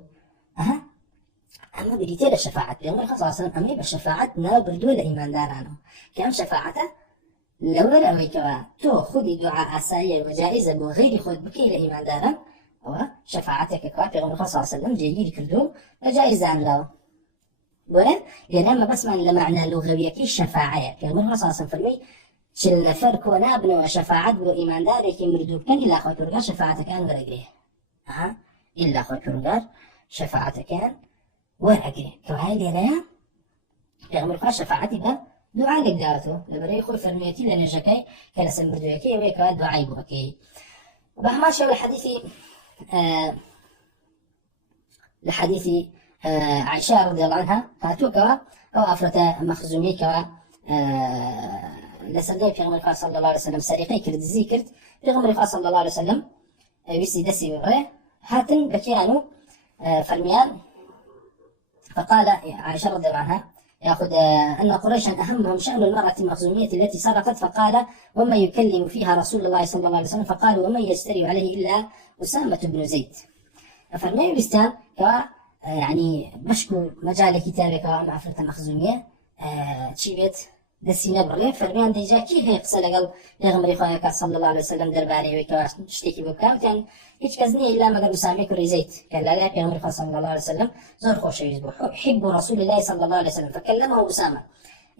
أما بريتيل الشفاعة بيوم خاصة أصلا أمي بالشفاعة نابردو لإيمان دارانه كم شفاعته لولا الأويكوا تو خذي دعاء أسايا وجائزة وغير خذ بكي لإيمان داران أو شفاعتك كوا بيوم خاصة أصلا جيجي كردو وجائزة عن له ولا لأن بس من لمعنى لغوية كي الشفاعة بيوم خاصة أصلا فرمي شل نفرك ونابن وشفاعة وإيمان دارك مردو كان إلا أخوة رجال شفاعتك كان ورقيه إلا أخوة رجال شفاعتك كان ورقيه كوهاي ليلة بيغمر خاص شفاعتي با دعاء لك دارته لبري يخوي فرميتي لنجاكي كلا سمردوكي ويكوا دعاء بوكي وبهماشي لحديث عائشة رضي الله عنها هاتوكوا أو أفرت مخزومي كوا لسردي في غمر خاص صلى الله عليه وسلم سريقي كرد زيكرت في غمر خاص صلى الله عليه وسلم ويسي دسي وغيره هاتن بكيانو فرميان. فقال عائشة رضي الله عنها يأخذ أن قريشا أهمهم شأن المرأة المخزومية التي سرقت فقال ومن يكلم فيها رسول الله صلى الله عليه وسلم فقالوا ومن يجتري عليه إلا أسامة بن زيد. فرمي الإسلام يعني بشكو مجال كتابك مع فرقة المخزومية تشيبت دسينا بري فرميان ديجا كي هي قصة لقل يغمري خواهيك صلى الله عليه وسلم درباري ويكا تشتكي بوكا وكان هيك كزني إلا ما قالوا سامي كوري زيت قال لا يغمري خواهي صلى الله عليه وسلم زور خوش يجبو حب رسول الله صلى الله عليه وسلم فكلمه أسامة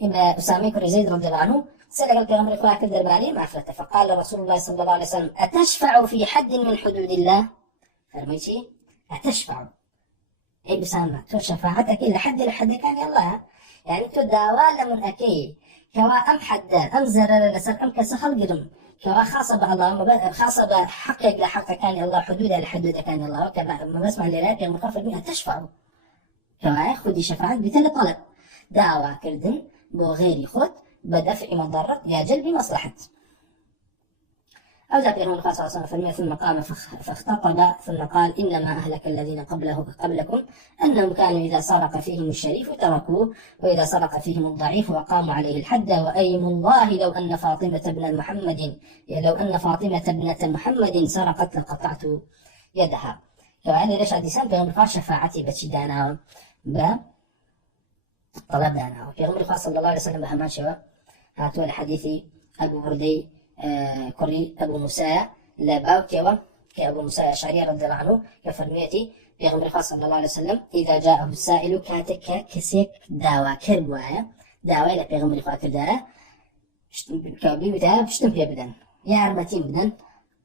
إما أسامي كوري زيد رضي الله عنه سأل قال يغمري خواهيك درباري ما أفلته فقال رسول الله صلى الله عليه وسلم أتشفع في حد من حدود الله فرميتي أتشفع أي أسامة تو شفاعتك إلا حد كان الله يعني تو داوال من أكي كوا أم حد أم زرر لسر أم كسخل قدم كوا خاصة بالله خاصة بحقك لحق كان الله حدوده لحدوده كان الله وكذا ما بسمع لراك المخافر منها تشفع كوا خذي شفاعة بثلاث طلب داوا كردن بو غيري خود بدفع مضرة يا جلب مصلحة. أو ذا بيغمبر صلى الله عليه وسلم ثم قام فاختطب ثم قال إنما أهلك الذين قبلكم أنهم كانوا إذا سرق فيهم الشريف تركوه وإذا سرق فيهم الضعيف وقاموا عليه الحد وأيم الله لو أن فاطمة ابنة محمد سرقت لقطعت يدها. كواني ليش أديسان بيغمبر شفاعتي بتشدانا طلب دانا بيغمبر صلى الله عليه وسلم بهمان شوا هاتوا لحديث أبو بردي كري أبو موسى لباوكيوا كأبو موسى الأشعري رضي الله عنه كفرميتي بيغمبر صلى الله عليه وسلم إذا جاءه السائل كاتك كسيك داوا كربوايا داوا إلى بيغمبر كردارا كابي بتاعه بشتم بدن يا عربتين بدن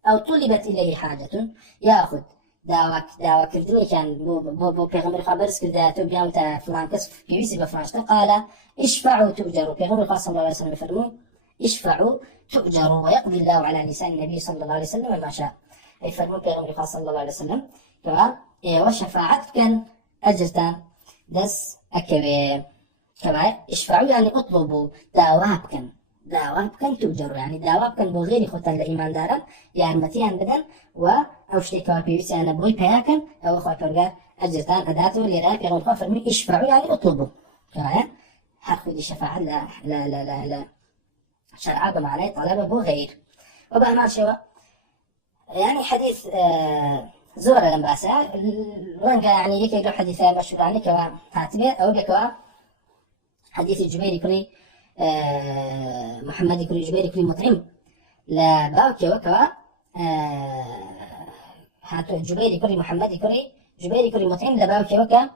أو طلبت إليه حاجة يأخذ داوا كردني كان بو بيغمبر برس كرداتو بيام تا فلان كس كيسي بفلانشتا قال اشفعوا تؤجروا بيغمبر صلى الله عليه وسلم يفرموا اشفعوا تؤجروا ويقضي الله على لسان النبي صلى الله عليه وسلم ما شاء. أي فرموا بيغمبر صلى الله عليه وسلم كما وشفاعت كان أجرتان دس أكبر كما اشفعوا يعني اطلبوا داواب كان تؤجروا يعني داواب كان بغير خطا لإيمان دارا يعني متيان بدن أو شتيكوا بيوسي أنا بوي بياكن أو أخوة فرقا أجرتان أداتوا اللي رأي بيغمبر فرموا اشفعوا يعني اطلبوا كما حرف دي شفاعة لا شرعا بمعنى طلب بو غير. وبهمان شوا يعني حديث زورة لم بأسا وانك يعني يكيدو حديثة مشهور عني كوا تعتبر أو بكوا حديث الجبيري كري محمد كري جبيري كري مطعم لا باوكي وكوا هاتو جبيري كري محمد كري جبيري كري مطعم لباوكي وكا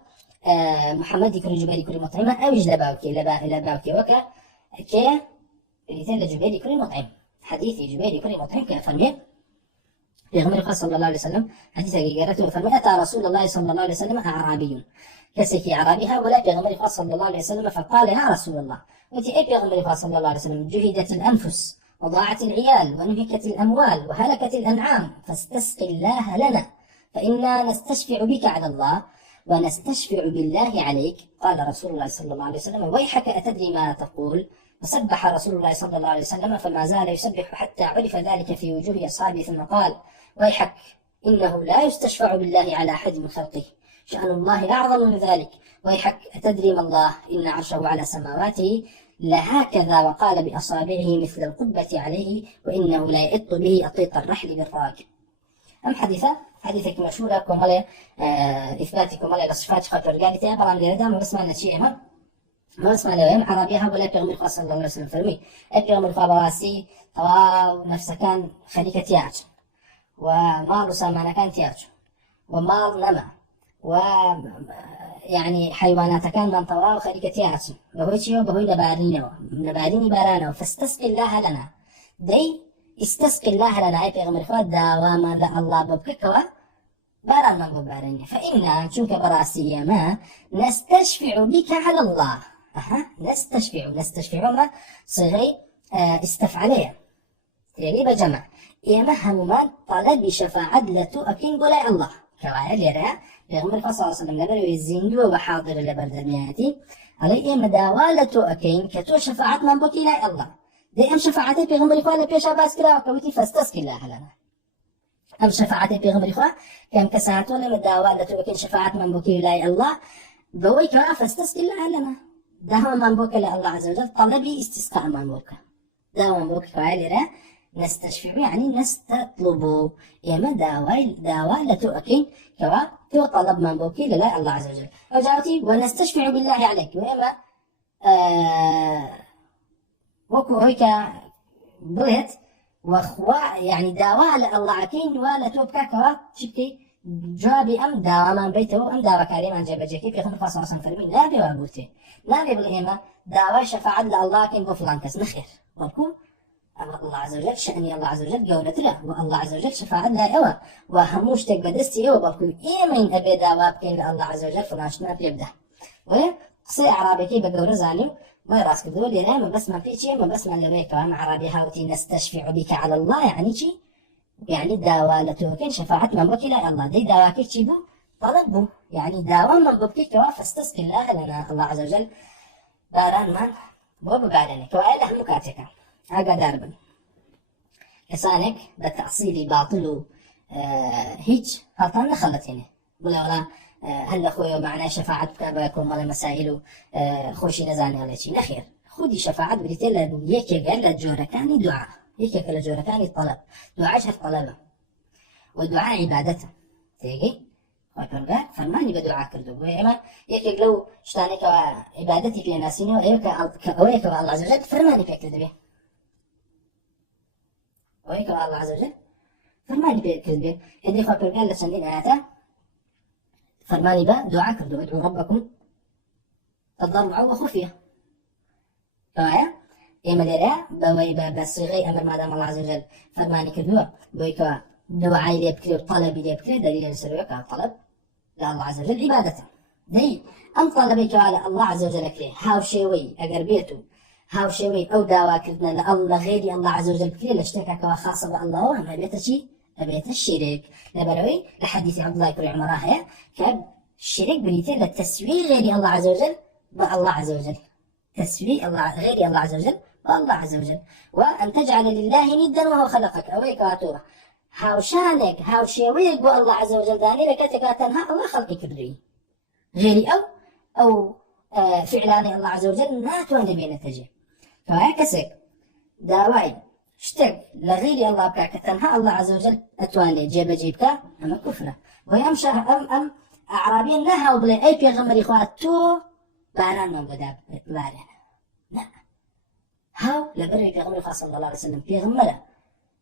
محمد كري جبيري كري مطعم أوج لباوكي وكا كي ريتين لجبيري كري مطعم حديث جبيري كري مطعم كفرمي بيغمبر صلى الله عليه وسلم حديث قرأته فرمي أتى رسول الله صلى الله عليه وسلم أعرابي كسكي أعرابها ولا بيغمبر صلى الله عليه وسلم فقال يا رسول الله وتي أي بيغمبر صلى الله عليه وسلم جهدت الأنفس وضاعت العيال ونهكت الأموال وهلكت الأنعام فاستسقي الله لنا فإنا نستشفع بك على الله ونستشفع بالله عليك. قال رسول الله صلى الله عليه وسلم ويحك أتدري ما تقول؟ فسبح رسول الله صلى الله عليه وسلم فما زال يسبح حتى عرف ذلك في وجوه أصحابه ثم قال ويحك إنه لا يستشفع بالله على أحد من خلقه شأن الله أعظم من ذلك. ويحك أتدري ما الله إن عرشه على سماواته لهكذا وقال بأصابعه مثل القبة عليه وإنه لا يئط به أطيط الرحل بالراكب. أم حديثك مشهورة كمالي إثباتي كمالي لصفات خاطر قالت يا بلان لردا ما بسمع نشيئها ما اسمع لهم عربيها ولا بيغمبر صلى الله عليه وسلم فرمي بيغمبر براسي طواو نفسه كان خليكة تياج ومال سامانة كان تياج ومال نما و يعني حيوانات كان من طواو خليكة تياج بهويشيو بهوي نباريني بارانا فاستسقي الله لنا دي استسقي الله لنا أي بيغمبر داواما لا الله ببككوا باران من ببارني فإنا شنك براسي ما نستشفع بك على الله نستشفع ما صغي استفعليه تقريبا جمع إيما همومان طلب شفاعة لتو أكين قولي الله كوايا ليرا بيغمبر صلى الله عليه وسلم لبرو يزيندو وحاضر لبردمياتي علي إيما داوالتو أكين كتو شفاعة من بوكي لا الله دي أم شفاعتي بيغمبر إخوة لبيشا باسكرا وكوتي فاستسكي الله لنا أم شفاعتي بيغمبر إخوة كم كساتو لما داوالتو أكين شفاعة من بوكي لا الله بوي كوا فاستسكي الله لنا دهما من بوكي لا الله عز وجل طلبي استسقاء من بوكي دهما من بوكي كوايا ليرا نستشفع يعني نستطلب إما دواء لتؤكين كوا تو طلب من بوكي لا الله عز وجل وجاوتي ونستشفع بالله عليك وإما وكو هيك بلهت وخوا يعني دواء الله عكين ولا توبكا كوا شبتي جوابي أم دواء من بيته أم دواء كريم عن جبجكي في 5 فرمين لا بيوابوتي لا بيبلهما دواء شفاعة لله كين بفلان كس نخير وكو الله عز وجل شأني الله عز وجل جولة له والله عز وجل شفاعة لا إيوه وهموش تقبل دستي إيوه بالكل إيمين أبي دواب كين الله عز وجل فلاش ما بيبدأ وقصي عربي كي بجورة زانيو ما راسك دول يعني ما بس ما في شيء ما بس ما اللي كلام عربي هاوتي نستشفع بك على الله يعني شيء يعني داوالته كين شفاعة من بك لا الله دي دواك تجيبه طلبه يعني داوام من بك كوا فاستسقي الله لنا الله عز وجل بارانمان بۆ ببارێنێتەوە لە هەموو کاتێکە ئاگادار بن. کەسانێک بە تەعسیلی باتڵ و هیچ هەڵتان نەخەڵەتێنێ بڵێ وەڵا هەر لە خۆیەوە معنای شەفاعەت بکە بە کۆمەڵی مەسائل و خۆشی نەزانێ هەڵێکی نەخێر. خودی شەفاعەت بریتێ لە یەکێکە لە جۆرەکانی دوعا، یەکێکە لە جۆرەکانی تەڵەب. دوعاش هەر تەڵەبە و دوعا عیبادەتە. تێگەی خۆی پەروەردگار فەرمانی بە دوعا کردو. بۆ ئێمە یەکێک لەو شتانێکەوە عیبادەتی پێناسینەوە ئەوەیەکەوە الله عەزە وەجەل فەرمانی پێکردبێ، ئەوەیەکەوە الله عەزە وەجەل فەرمانی پێکردبێ. هێندەی خۆی پەروەردگار لە چەندین ئاەتە فەرمانی بە دوعا کردو، ادعوا ربكم تضرعا وخفية. کەوایە ئێمە لێرە بەوەی بە سیغەی ئەمر مادام الله عەزە وەجەل فەرمانی کردووە بۆی کە دوعای لێ بکرێ و تەڵەبی لێ بکرێ دەلیلە لەسەرەوەی کە تەڵەب لە الله عەزە وەجەل عیبادەتە. دەی ئەم تەڵەبەی کەوا لە الله عەزە وەجەل ئەکرێ هاوشێوەی ئەگەر بێت و هاوشێوەی ئەو داواکردنە لە غێری الله عەزە وەجەل بکرێ لە شتێکە کەوا خاسە بە ئەڵڵاهەوە هەم ئەبێتە چی؟ ئەبێتە شیرک. لەبەرەوەی لە حەدیثی عەبدوڵڵای کوڕی عومەر هەیە کە شرك بريتين للتسوية غير الله عز وجل بالله عز وجل، تسوية الله غير الله عز وجل بالله عز وجل، وأن تجعل لله ندا وهو خلقك أويك واتوه هاوشانك هاوشيويك بالله عز وجل داني لكتك تنهى الله خلقك كردوي غيري أو فعلاني الله عز وجل ما تواني بين تجي. فهكسك داواي شتك لغيري الله بكاك تنهى الله عز وجل أتواني جيبك أما كفرة ويمشى أم أعرابيا نها وبلي أي بيغمر إخوات تو باران من بدأ باران لا هاو لبري بيغمر إخوات صلى الله عليه وسلم بيغمره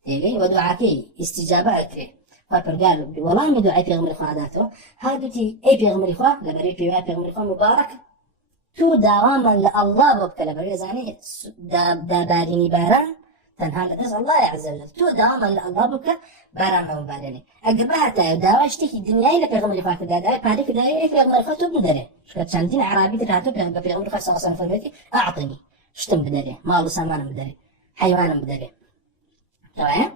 تيجي ودعاكي استجابة أكره فقال والله ما دعاء بيغمر إخوات ذاته هادوتي أي بيغمر إخوات لبري بيغمر إخوات مبارك تو داواما لله بك لبري زاني دا باريني باران تنها لدرس الله عز وجل تو داواما لله بك باران ما مبارني أقربها تا داوا اشتكي الدنيا إلى بيغمر إخوات دا بعدك دا إيه بيغمر إخوات بدره شكرا شاندين عربي تراتو بيغمر إخوات صلى الله عليه وسلم أعطني شتم بدره مال وسامان بدره حيوان بدره تمام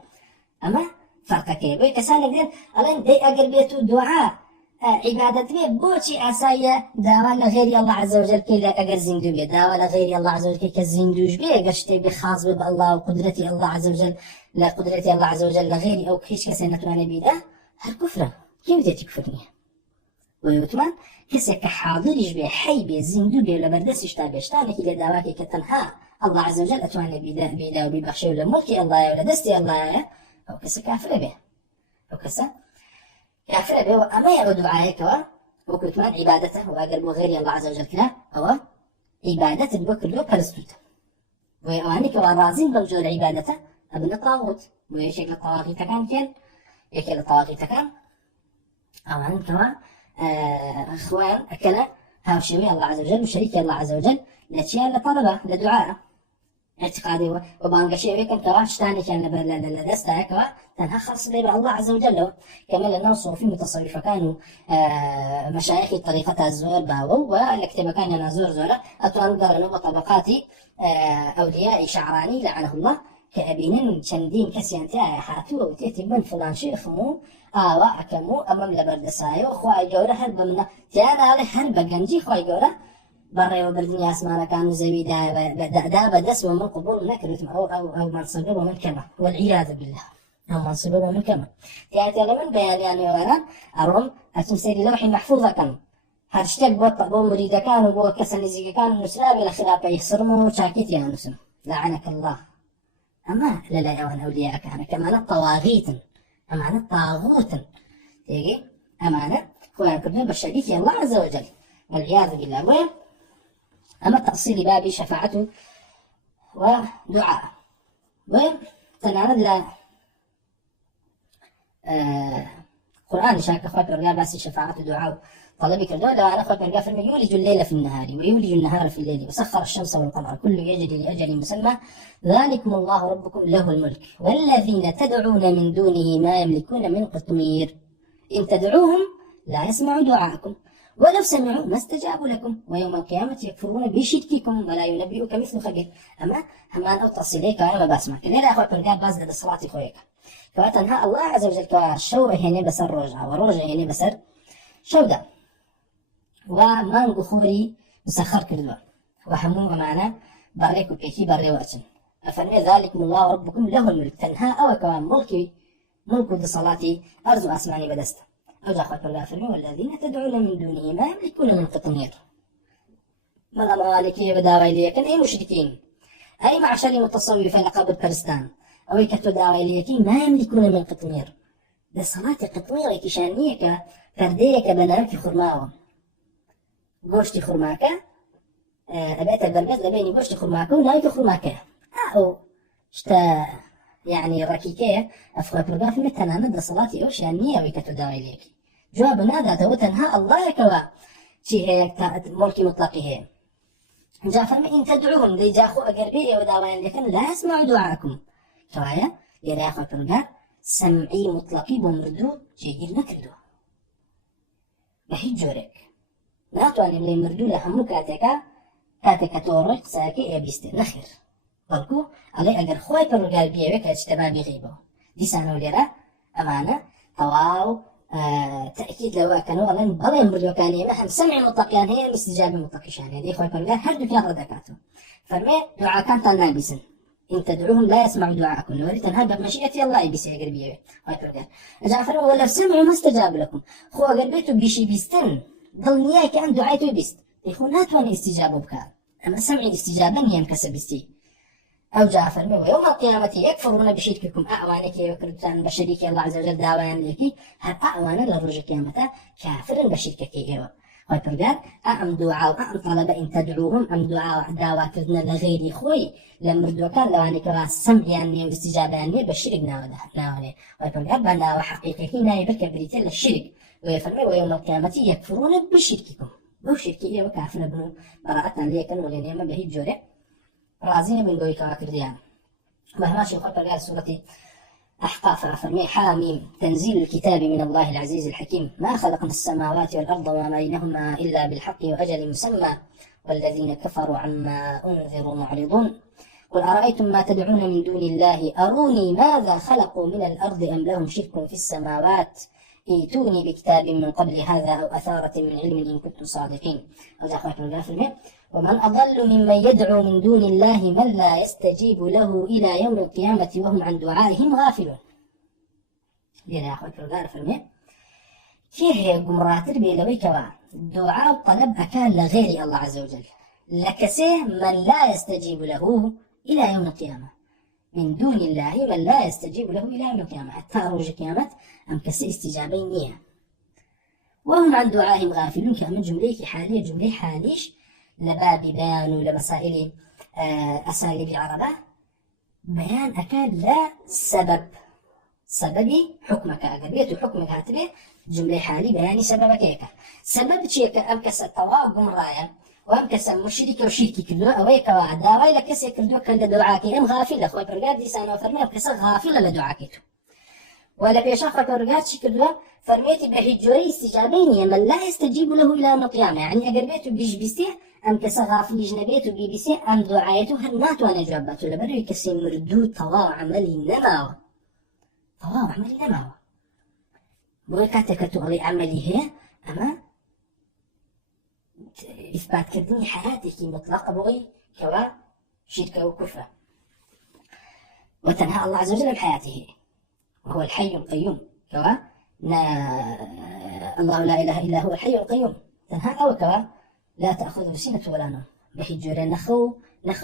أما فرق كيف كسان يقدر الآن دي أقربيتو دعاء عبادة بيه بوشي عسايا داوا لغير الله عز وجل كي لا أقر زندو بيه داوا لغير الله عز وجل كي كالزندوش بيه قرشتي بخاص بيه الله وقدرتي الله عز وجل لا قدرتي الله عز وجل لغيري أو كيش كسنة وانا بيه ده هالكفرة كيف بدأ تكفرني ويوتمان كسك حاضرش بيه حي بيه زندو بيه لبردسش تابشتانك إلى داواكي كتنها الله عز وجل أتوانا بيه ده وبيبخشي ولا ملكي الله ولا دستي الله أو كسك كافر بيه أو كسك كافر به أما يعود دعائك وكتمان عبادته وأقرب غير الله عز وجل كلا هو عبادة البكر له كرستوته وأنك ورازين بمجول عبادته ابن الطاغوت ويشيك الطواغيت كان كين يكل الطواغيت كان أو أنك أخوان أكلا هاوشيوي الله عز وجل وشريك الله عز وجل لأشياء لطلبة لدعاء اعتقادي وبانقشي ويكن كواش تاني كان لدستا كوا تنها خاص بي الله عز وجل كما لنا صوفي متصوفة كانوا مشايخ طريقة الزور باو والاكتب كان نازور زورة أطوان قرنوا بطبقات أولياء شعراني لعنه الله كأبينن شندين كسيانتي حاتو وتيتي من فلان شيخ مو أكمو أمام لبردسايو خواهي جورة هرب من تيانا على هرب قنجي خواهي جورة برا وبردنيا اسمانا كانوا زوي دا بدس ومن قبول نكرت أو منصبه ومن كما والعياذ بالله أو منصبه ومن كما تياتي من بيان يعني وانا أروم أتمسيري لوحي محفوظة كان هرشتك بو مريدة كان وبو كسن نزيق كان نسراب إلى خلافة يخسرمه وشاكيت يا نسم لعنك الله أما لا يوان أولياء كان كمان طواغيت أمانة طاغوت تيجي أمانة خوان كبير بالشريك الله عز وجل والعياذ بالله وين أما تأصيل بابي شفاعته ودعاء وتنعرض ل قرآن شاك أخوات الرجال بس شفاعته دعاء طلبك الدعاء لو أنا أخوات الرجال فإنه يولج الليل في النهار ويولج النهار في الليل وسخر الشمس والقمر كل يجري لأجل مسمى ذلكم الله ربكم له الملك والذين تدعون من دونه ما يملكون من قطمير إن تدعوهم لا يسمعوا دعاءكم ولو سمعوا ما استجابوا لكم ويوم القيامة يكفرون بشرككم ولا ينبئك مثل خبير أما همان أو تصليك أنا ما بسمع كلنا أخوات الرجال باز ده صلاة خويك فأتنها الله عز وجل كشو هنا بسر رجعة ورجع هنا بسر شو ده وما نقخوري مسخر كردوا وهمو أمانة بريك وبيكي بري واتن أفرمي ذلكم الله ربكم له الملك تنها أو كمان ملك دي صلاتي أرزو أسماني بدست أو جاء الله فرمي والذين تدعون من دونه ما يملكون من قطمير ما مالكي بداوي ليكن أي مشركين أي معشر متصوفين لقبل برستان أو يكتو داوي ليكن ما يملكون من قطمير ده صلاتي قطمير كشانيك فرديك بنارك خرماوة قوشتي خرماكا أبيت البرقز لبيني قوشتي خرماكا ونايك خرماكا أو شتا يعني ركيكيه أفغى برقاف متنا مدى صلاتي أوش يعني ويكتو داوي ليكي جواب نادا توتنها الله يكوا شي هيك ملكي مطلقي هي جاء فرمي إن تدعوهم دي جاخو أقربية وداوين لكن لا يسمعوا دعاءكم كوايا يا أخوة برقاف سمعي مطلقي بمردو جيجل نكردو بحي جورك ناتواني بلي مردو لهمو كاتكا تورك ساكي بيستي نخير بلكو علي أقر خوي برقاف بيوك اجتبا بغيبو دي سانو ليرا أمانة طواو تأكيد لو كانوا أظن بلا يمردو كان يمهم سمع مطلقيان هي الاستجابة مطلقشان يعني إخوة برقاف هردو كان ردكاتو فرمي دعاء كان طال نابسن إن تدعوهم لا يسمعوا دعاءكم لو ريت هذا بمشيئة الله يبيس قربيه هاي برقاف جعفر ولا سمعوا ما استجاب لكم خو قربيتو بيشي بيستن ضل نياك أن دعايتو بيست يخون هاتواني استجابه بكار أما سمعي الاستجابة نيام كسبستي أو جعفر ويوم القيامة يكفرون بشرككم أعوانك وكرتان بشريك الله عز وجل داوان لكي هل أعوانا للرجل قيامة كافر بشركك إيوه هاي برقاف أم دعاء أم طلب إن تدعوهم أم دعاء دعوة كذنا لغيري خوي لمردو كان لواني كوا سمع يعني واستجابة يعني بالشرك ناوني هاي برقاف بنا وحقيقة ناي بكبريتين للشرك ويفرمي ويوم القيامة يكفرون بشرككم بشركي إيوه كافر ابن براءة ليكن ولينيما بهي جوري رازين من قوي كواكرديان مهما شيخ قال سورة أحقاف فرمي حاميم تنزيل الكتاب من الله العزيز الحكيم ما خلقنا السماوات والأرض وما بينهما إلا بالحق وأجل مسمى والذين كفروا عما أنذروا معرضون قل أرأيتم ما تدعون من دون الله أروني ماذا خلقوا من الأرض أم لهم شرك في السماوات ائتوني بكتاب من قبل هذا أو أثارة من علم إن كنتم صادقين أو ومن أضل ممن يدعو من دون الله من لا يستجيب له إلى يوم القيامة وهم عن دعائهم غافلون لذا أخوة الغار فرمي فيه قمرات بيلوي كوا دعاء طلب أكان لغير الله عز وجل لكسيه من لا يستجيب له إلى يوم القيامة من دون الله من لا يستجيب له إلى يوم القيامة حتى روج القيامة أم كسي استجابين نية وهم عن دعائهم غافلون كأمن جملة حالية جملة حاليش لباب بيان ولمسائل أساليب العربة بيان أكاد لا سببي حكمك أقربية حكمك هاتبه جملة حالي بياني سببك هيك سبب شيء أمكس التواق مرايا وأمكس مشرك وشركي كله أويك وعدا وإلا كسي كردو كان دعاك أم غافلة خوي برقاد لسانه فرمي أمكس غافلة لدعاكته ولا بيشاخ برقاد شكله فرميتي بهجوري استجابين من لا يستجيب له إلى يوم القيامة يعني أقربيته بيجبسته أم كسغافل جنبيته بيبسي أم دعايته هنات وانا جواباته لبرو يكسي مردود طواو عملي نماوة بغي كاتك تغلي عملي هي أما إثبات كردني حياتك مطلقة بغي كوا شركة وكفرة وتنهى الله عز وجل عن حياته وهو الحي القيوم كوا الله لا إله إلا هو الحي القيوم تنهى أو كوا لا تأخذه سنة ولا نوم بحي جوري نخو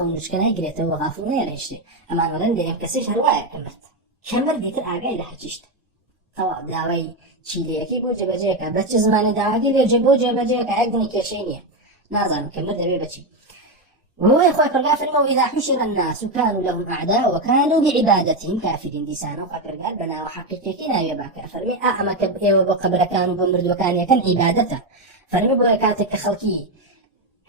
نشكنا يقريته وغافلنا يلا يشتي أما أنا لندي يمكسيش هرواية كمر ديت الآقاي لها تشت طواء داوي تشيلي أكي بوجه بجيكا بس زمان داوي لي بوجه بجيكا عقدني كيشينية نازل كمر دبي بتشي وهو يا أخوي فرقاف وإذا حشر الناس كانوا لهم أعداء وكانوا بعبادتهم كافرين ديسانا وقال بنا وحقيقي كنا يباك فرمي أعمى وقبر كانوا بمرد وكان يكن عبادته فرمي بوكاتك خلقي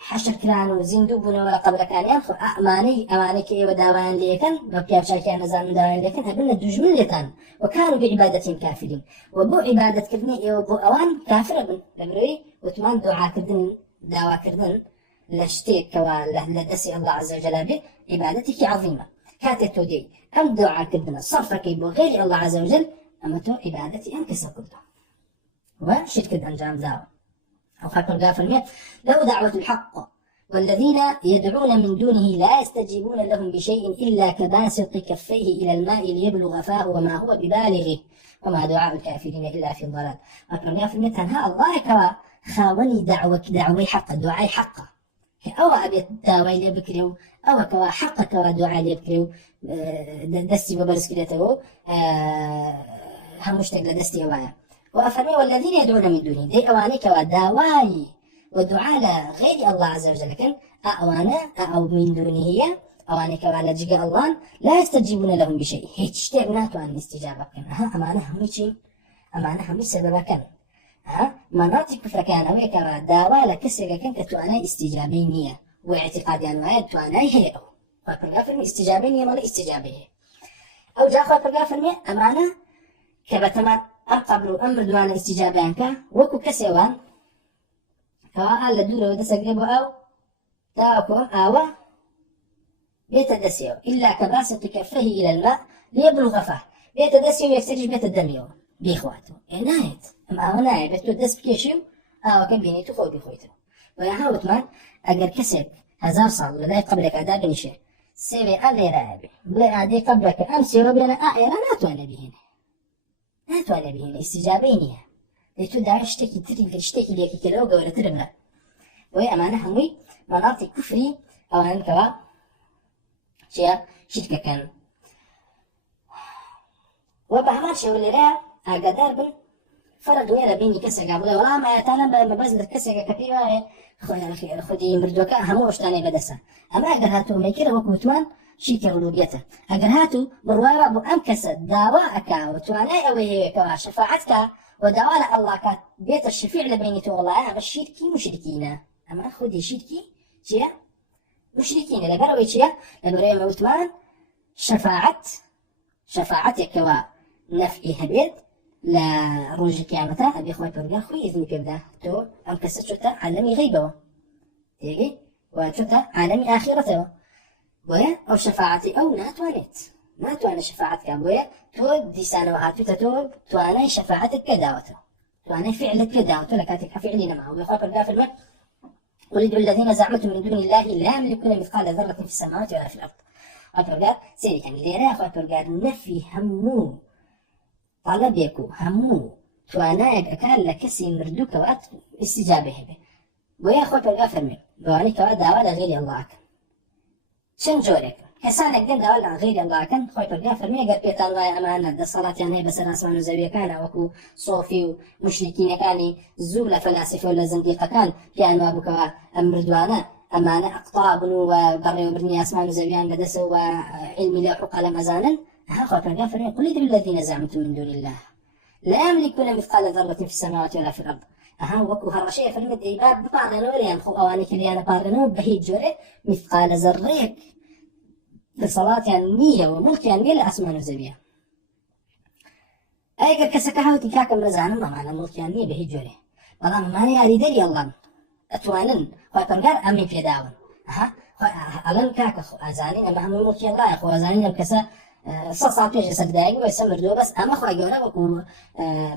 حشر كانوا زندوبنا ولا قبر كان ينخو أماني كي وداوان ليكن بكيف شاكي نزال داوان ليكن هبنا دجملتان وكانوا بعبادتهم كافرين وبو عبادة كردني وبو أوان كافر ابن لبروي وتمان دعاء كردن دعوة كردن لشتيك لدسي الله عز وجل به عبادتك عظيمة كاتتو دي أم دعاء كردن صرفك بو غير الله عز وجل أما تو عبادتي أنكسر كردن وشركة أنجام داوة أو خاكم قافل مية لو دعوة الحق والذين يدعون من دونه لا يستجيبون لهم بشيء إلا كباسط كفيه إلى الماء ليبلغ فاه وما هو ببالغه وما دعاء الكافرين إلا في الضلال. أقرأ في المتنها الله كوا خاوني دعوي حق دعاء حق أو أبي دعوي ليبكريو أو كوا حق كوا دعاء ليبكريو دستي ببرسكريته همشتق لدستي وايا. وأفرمي والذين يدعون من دونه دي أواني كوا دعواي ودعاء غير الله عز وجل كان أوانا أو من دونه هي أواني كوا لجيء الله لا يستجيبون لهم بشيء هيك اشتغنات عن الاستجابة كان أمانة هم شيء أمانة هم سبب كان مناطق كفر كان أو كوا دعوة لكسر كان كتوانا استجابينية واعتقاد أنواع توانا هي فبرجع في الاستجابينية ما الاستجابية أو جاء فبرجع في أمانة كبتما أم قبل أمر دوانا استجابانك وكو كسوان كوا لدوره دسقربو أو تاكو أو بيتدسيو إلا كباسط كفه إلى الماء ليبلغ فاه بيتدسيو يكسرج بيت الدميو بإخواته عناية أما عناية بيتو دس بكيشيو أو كبيني تخو بخويته ويحاوت من أجر كسب هزار صال لذلك قبلك أداب نشي سيري ألي رابي بلا عادي قبلك أمسي ربنا آئرا لا توانا بهن استجابينيها لتدعي اشتكي ليكي كالوغة ولا تربنا وهي أمانة هموي مناطق كفري أو هنكوا شيء شركة كان وبعمل شو اللي رأى أقدر بن فرق ويا بيني كسر قبله ولا ما يتعلم بمبزل كسر كثيرة خدي مردوكا هموش تاني بدسة أما أقدر هاتو ميكير وكوتوان شيكا ولوبيته أقدر هاتو بروارا بو أمكس دعواءك وتواني أوي كوا شفاعتك ودعواء الله كات بيت الشفيع لبيني تو والله أنا الشركي مشركين أما خدي شركي شيء مشركين لبروي شيء لبروي موتمان شفاعتك كوا نفعي هبيت لا روج قيامته أبي خوي برجع خوي إذن كبده تو أم كسرته عالمي غيبه تيجي وشته عالمي آخرته ويا أو شفاعتي أو ناتوانت شفاعتك ويا تو دي سنة وهاتو تو أنا شفاعتك كداوته تو أنا فعلك كداوته لكاتك فعلنا معه أبي خوي برجع في الماء ولد الذين زعمتم من دون الله لا يملكون مثقال ذرة في السماوات ولا في الأرض. أترجع سيري يعني ليرة أترجع نفي همو طلبيكو همو توانايك أكال لكسي مردوك وقت استجابه به ويا أخوة برقا فرمي بوانيك وقت دعوة غير الله أكن شن جورك كسانك جن دعوة غير الله أكن أخوة برقا فرمي قال بيتان وايا أمانة دا الصلاة يعني هي بسر أسمان وزاوية كان وكو صوفي ومشركين كاني زولة فلاسفة ولا زنديقة كان كانوا أبوك أمردوانا أمانة أقطاب وبري وبرني أسمان وزاويان بدسوا وعلمي لوح قلم أزانا أخوة برقا فرمي قل ادعوا الذين زعمتم من دون الله لا يملكون مثقال ذرة في السماوات ولا في الأرض وكو هالرشيء فرمي ديباب بقارنوا ليان خو أوانيك ليان بارنوا بهيج جوري مثقال ذريك بصلاة يعني نية وملك يعني بيلا أسمان وزاوية أي كسكها وتكاك مزعنا ما معنى ملك يعني نية بهيج جوري والله ما ياري دري الله أتوانن خوي برقار أمي في داون ألن كاك أزانين أما هم ملك الله أخو أزانين بكسا صاصات بيجي سدايق ويسمر دو بس أما خوي جورا وكو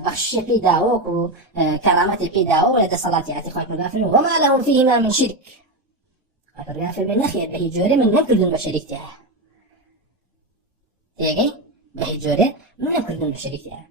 بخشي في داو وكو كرامتي في داو ولا تصلاتي عتي خوي برقار وما لهم فيهما من شرك خوي برقار في بنخي بهيج جوري من نكل المشاركتها تيجي بهيج جوري من نكل المشاركتها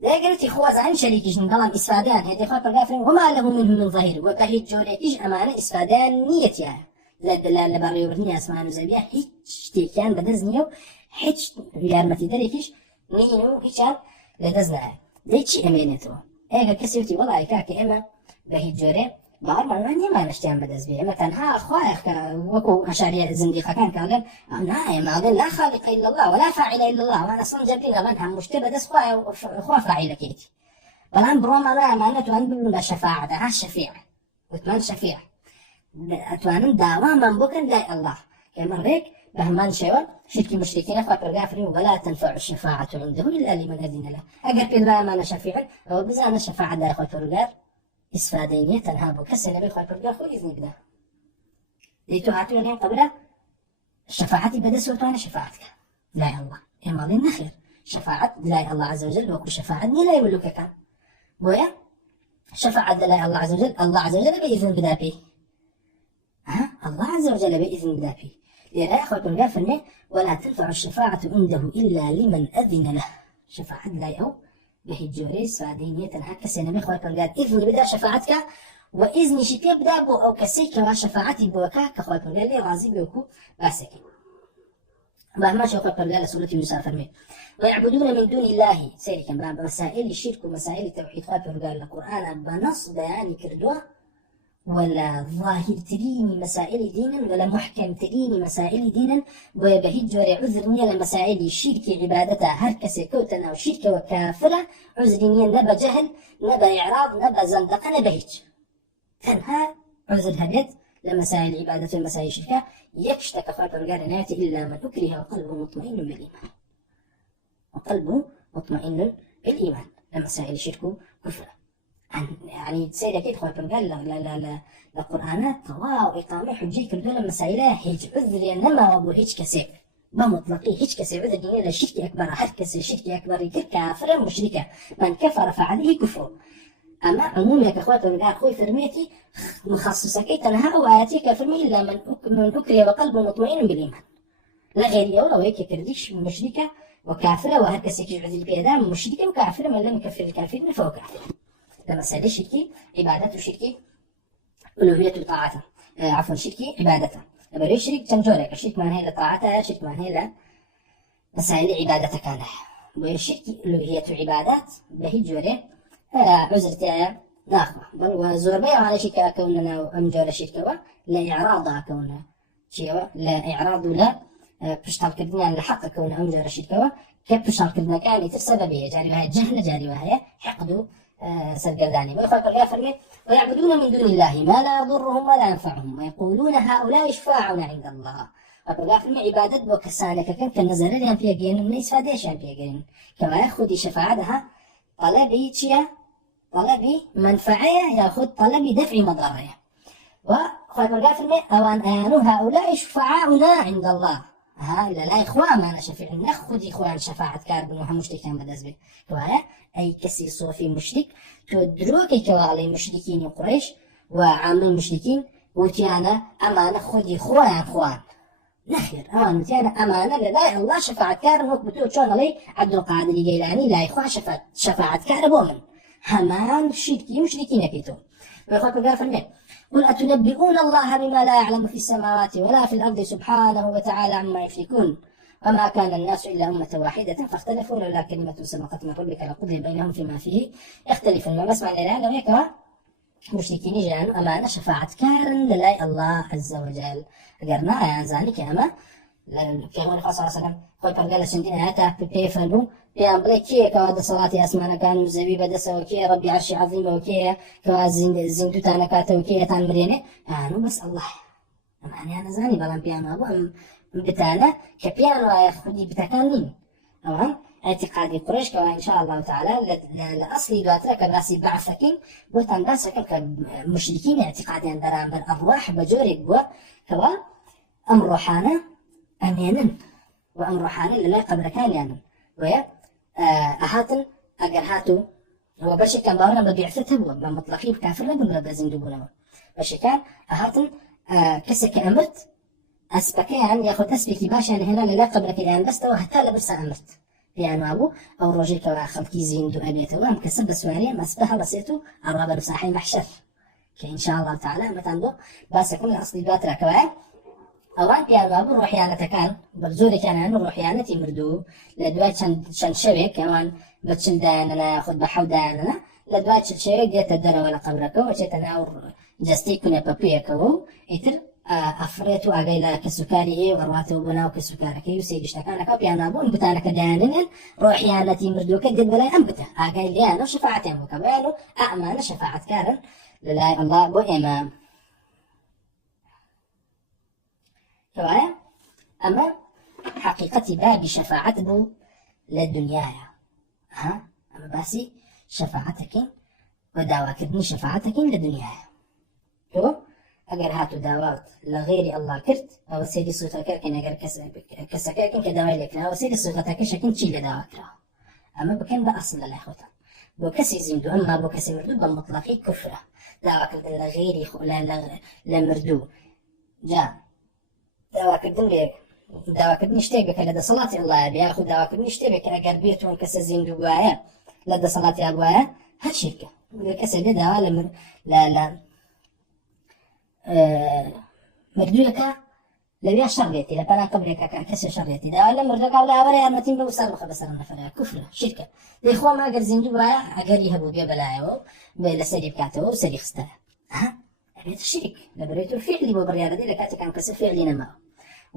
لا قلت خوات عن شريكش نظام إسفادان هذه خاطر الغافر وما له منه من ظهير وبهي جوريكش أمانة إسفادان نيتها لا بري وبرني أسمان وزبيا هيك تيكان بدزنيو هيك يارمتي دريكش نينو هيكان لدزنها ليش أمانته إيه كسيوتي والله كاك إما بهي جوري بار ما نشتيان بدز بيه مثلا ها أخويا وكو أشاري زنديقة كان قال لا ما لا خالق إلا الله ولا فاعل إلا الله وأنا أصلا جبرين لنها مشتبه دس أخويا فاعل كيتي بلان بروما لا أمانة تؤمن بالشفاعة ده الشفيع وتمن شفيع أتوانن دعوة من بكن لا الله كما ريك بهمان شيء شرك المشركين فاكر غافرين ولا تنفع الشفاعة عنده إلا لمن أذن له أجر كذا ما شفيع أو بزان الشفاعة ده أخوي فرقار إسفادينية تنهابو كسي نبي خوي برقار خو إذن بدا ليتو هاتو لين قبله الشفاعة بدا سلطان شفاعتك لا الله إما ظن خير شفاعة لا الله عز وجل وكو شفاعة لا يولوك كان بويا شفاعة لا الله عز وجل بإذن بدا بيه الله عز وجل بإذن بدافي لرأي أخوة القرآن فرمي ولا تنفع الشفاعة عنده إلا لمن أذن له شفاعة لا أو بهجوري سادينية هكا سينمي أخوة القرآن إذن بدا شفاعتك وإذن شتي بدا بو أو كسيك وشفاعتي بوكا كأخوة القرآن لي راضي بوكو باسكين ما شو أخوة القرآن سورة يوسف فرمي ويعبدون من دون الله سيري كان باب مسائل الشرك ومسائل التوحيد أخوة القرآن القرآن بنص بياني كردوه ولا ظاهر تريني مسائل دينا ولا محكم تريني مسائل دينا ويبهج وري عذرني لمسائل الشرك عبادتها هركس كوتنا وشرك وكافرة عذرني نبى جهل نبى إعراض نبى زندقة نبهج تنها عذر هبيت لمسائل عبادة ومسائل الشركة يكشتك أخوات الرجال ناتي إلا من أكره وقلبه مطمئن بالإيمان وقلبه مطمئن بالإيمان لمسائل الشرك كفر يعني تسير أكيد خوات قال لا القرآنات طواو إقامة حجيك الدولة مسائلة هيج عذر إنما وابو هيج كسب بمطلقي هيج كسب عذر دينيا الشرك أكبر هركس الشرك أكبر كافر مشركة من كفر فعليه كفر أما عمومك أخوات الرجال خوي فرميتي مخصصك تنها وآياتك فرمي إلا من أكره وقلبه مطمئن بالإيمان لا غير يولا ويك كرديش مشركة وكافرة وهركس يكيج عذر بيدام مشركة وكافرة من لم يكفر الكافرين فهو كافر لما سأل شركي عبادته شركي ألوهيته طاعته عفوا شركي عبادته لما يشرك تنجولك الشرك ما هي لطاعته الشرك ما هي مسائل عبادته كان ويشرك ألوهيته عبادات بهجورة عزرته ناخوة بل وزور بيع على شركة كوننا أمجور شركة لا إعراضها كوننا شيء لا إعراض لا بشتغل كردنا لحق كوننا أمجور شركة كيف بشتغل كردنا كان يترسب جاري وهي جهل جاري وهي حقدوا سرقرداني ويخلق الغافر ويعبدون من دون الله ما لا يضرهم ولا ينفعهم ويقولون هؤلاء يشفاعون عند الله الغافر من عبادة بوكسانك كان نزل لهم فيها جين من يسفاديش عن فيها جين كما يأخذ شفاعتها طلبي تشيا طلبي منفعية يأخذ طلبي دفع مضرية وخلق الغافر من أوان آيانو هؤلاء شفعاؤنا عند الله ها لا إخوان ما نشفع نأخذ إخوان شفاعة كارب وهم مشركين بدزبه كوايا أي كسي صوفي مشرك تدروك كوالي مشركين قريش وعامل المشركين وتيانا أمانة خذ إخوان نخير أمانة تيانا أمانة لا الله شفاعة كارب وكبتو شون علي عبد القادر الجيلاني لا إخوان شفاعة كارب ومن همان مشركين كيتو ويخوك قال فرمين قل أتنبئون الله بما لا يعلم في السماوات ولا في الأرض سبحانه وتعالى عما يشركون وما كان الناس إلا أمة واحدة فاختلفوا لولا كلمة سبقت من ربك لقضي بينهم فيما فيه يختلفون ما بسمع الإله لو هيك مشركين جانوا أمانة شفاعة كارن لله الله عز وجل قرنا يا ذلك أما في هو الرسول صلى الله عليه وسلم قال قال سندنا هاتا كيف نبو بيان بلاي كي كواد صلاتي أسمانا كانوا زبيبة دسا وكي ربي عرشي عظيم وكي كواد زندو تانا كاتا وكي تان مريني بس الله أنا زاني بلان بيانو أبو بتانا كبيانو ياخدي بتاكانين طبعا اعتقادي قريش كوا إن شاء الله تعالى لأصلي دواترا كباسي بعثكين بوتان باسكين كمشركين اعتقادي أن دران بالأرواح بجوري بوا كوا أم روحانا أمينا وأم روحانا لله قبل كان يعني ويا أهاتن أجر هاتو هو بشي كان باورنا ببيعثته هو بمطلقين كافر لبن بزندوبنا بشي كان أهاتن كسك أمرت أسبكيان ياخد أسبكي باش يعني هنا لا قبل كيان بس تو حتى لبس أمرت يعني أبو أو رجل كوا خلقي زندو أبيته وام كسب سواري ما أسبها بسيتو أرابا بساحي محشر كإن شاء الله تعالى متندو بس يكون الأصل دواترا كواي أوان بيان أبو روحيانة كان بزوري كان عنه روحيانة مردو لدوات شن شبك أوان بتشل داننا خد بحو داننا لدوات شل شبك ديت الدنا ولا قبركو وشيتنا أو جستيكونا بابيكو يتر أفريتو أغيلا كسكاري ورواتو بناو كسكاركي يسيد اشتكانا بيان أبو انبتانا كداننا روحيانة مردو كدد بلا أنبتا أغيل ليانو شفاعتين وكبيانو أعمال شفاعة كارن لله الله بو إمام كوايا أما حقيقة باب شفاعته للدنيا ها أما باسي شفاعتك ودعوة شفاعتك للدنيا تو أجر هاتو دعوات لغير الله كرت أو سيدي صوتك كن أجر كسكاكن كدعوة لك أو سيدي صوتك شكن تشيل دعوة أما بكن بأصل الله خوتا بوكسي زندو أما بوكسي مردو بمطلقي كفرة دعوة لغير لا مردو جا داواکردن بێ داواکردنی شتێک بکە لە دەسەڵاتی ئەڵڵایە بێ یاخود داواکردنی شتێک بکە ئەگەر بێتەوە کەسە زیندوو وایە لە دەسەڵاتی وایە هەرچی بکە کەسێک بێ داوا لە مردوویەکە لەوێ شەڕێتی لە پەنا قبرێکەکە کەسێ شەڕێتی داوا لە مردەکە لەوەرە یارمەتیم بە وسار بخە بەسەر نەفەرە کوفرە شیرکە دەی خۆم ئەگەر زیندوو وایە ئەگەری هەبوو بێ بەلایەوە بێ لە سەری بکاتەوە و سەری خستە ئەبێتە شیرک لەبەرێت و فعلی بۆ بڕیاردەی لە کاتێکان کەسە فعلی نەماوە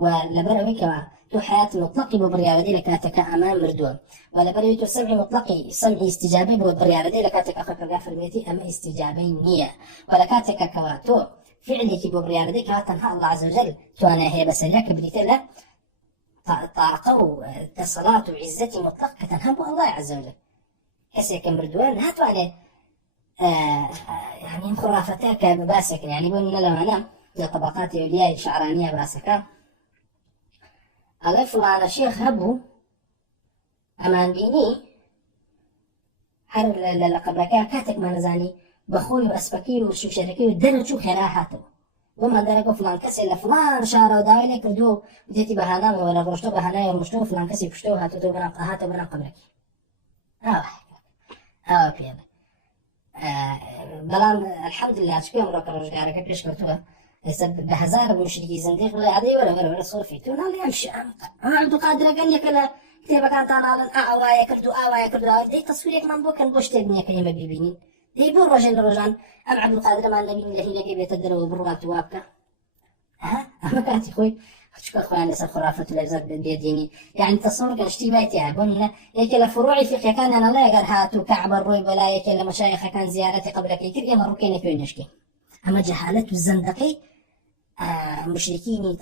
و لەبەرەوەی کەوا تو حياة مطلقي ببرياردي لكاتك أمام مردوم ولبريت سمع مطلقي سمع استجابي ببرياردي لكاتك أخاك فرميتي أما استجابي نية ولكاتك كواتو فعلك ببرياردي كاتنها الله عز وجل توانا هي بسريك بريتلا طاقة وتصلاة وعزتي مطلق كتنهب الله عز وجل كسيك مردوان هاتوا عليه يعني خرافتك باسك يعني بقولنا لو أنا لطبقات أولياء شعرانية باسك ئەڵێ فڵانە شێخ هەبوو ئەمان بینی هەر لە قەبرەکە کاتێکمان نەزانی بەخۆی و ئەسپەکەی و شوشەرەکەی و دەرەچوو خێرا هاتەوە بۆمان دەرەکە فڵان کەسێک لە فڵان شارەوە داوای لێ کردووە و دێتی بەهانامەوە لە ڕۆژتۆ بەهانای ڕۆژتەوە فڵان کەسی کوشتەوە هاتۆ بەرام قەبرەکەی ئاوا پێڵێ بەڵام الحەمدولله چکە ئەمڕۆکە ڕۆژگارەکە پێش کەوتووە بهزار مشركي زنديق ولا عادي ولا صرفي تونا اللي يمشي أنا عبد القادر قال لك لا كتابة كانت أنا على أوايا كردو دي تصويرك من بوك نبوش تبني كلمة بيبيني دي بور رجال أم عبد القادر ما النبي اللي هنا كيف يتدروا بروات وابكا أما كانت خوي شكو أخوان لسا خرافة الأجزاء بيديني يعني تصور كان اشتباهي تعبون يكلا فروعي فقه كان أنا لا يقال هاتو كعب الروي ولا يكلا مشايخ كان زيارتي قبلك يكر يا مروكين في نشكي أما جهالة الزندقي مشركين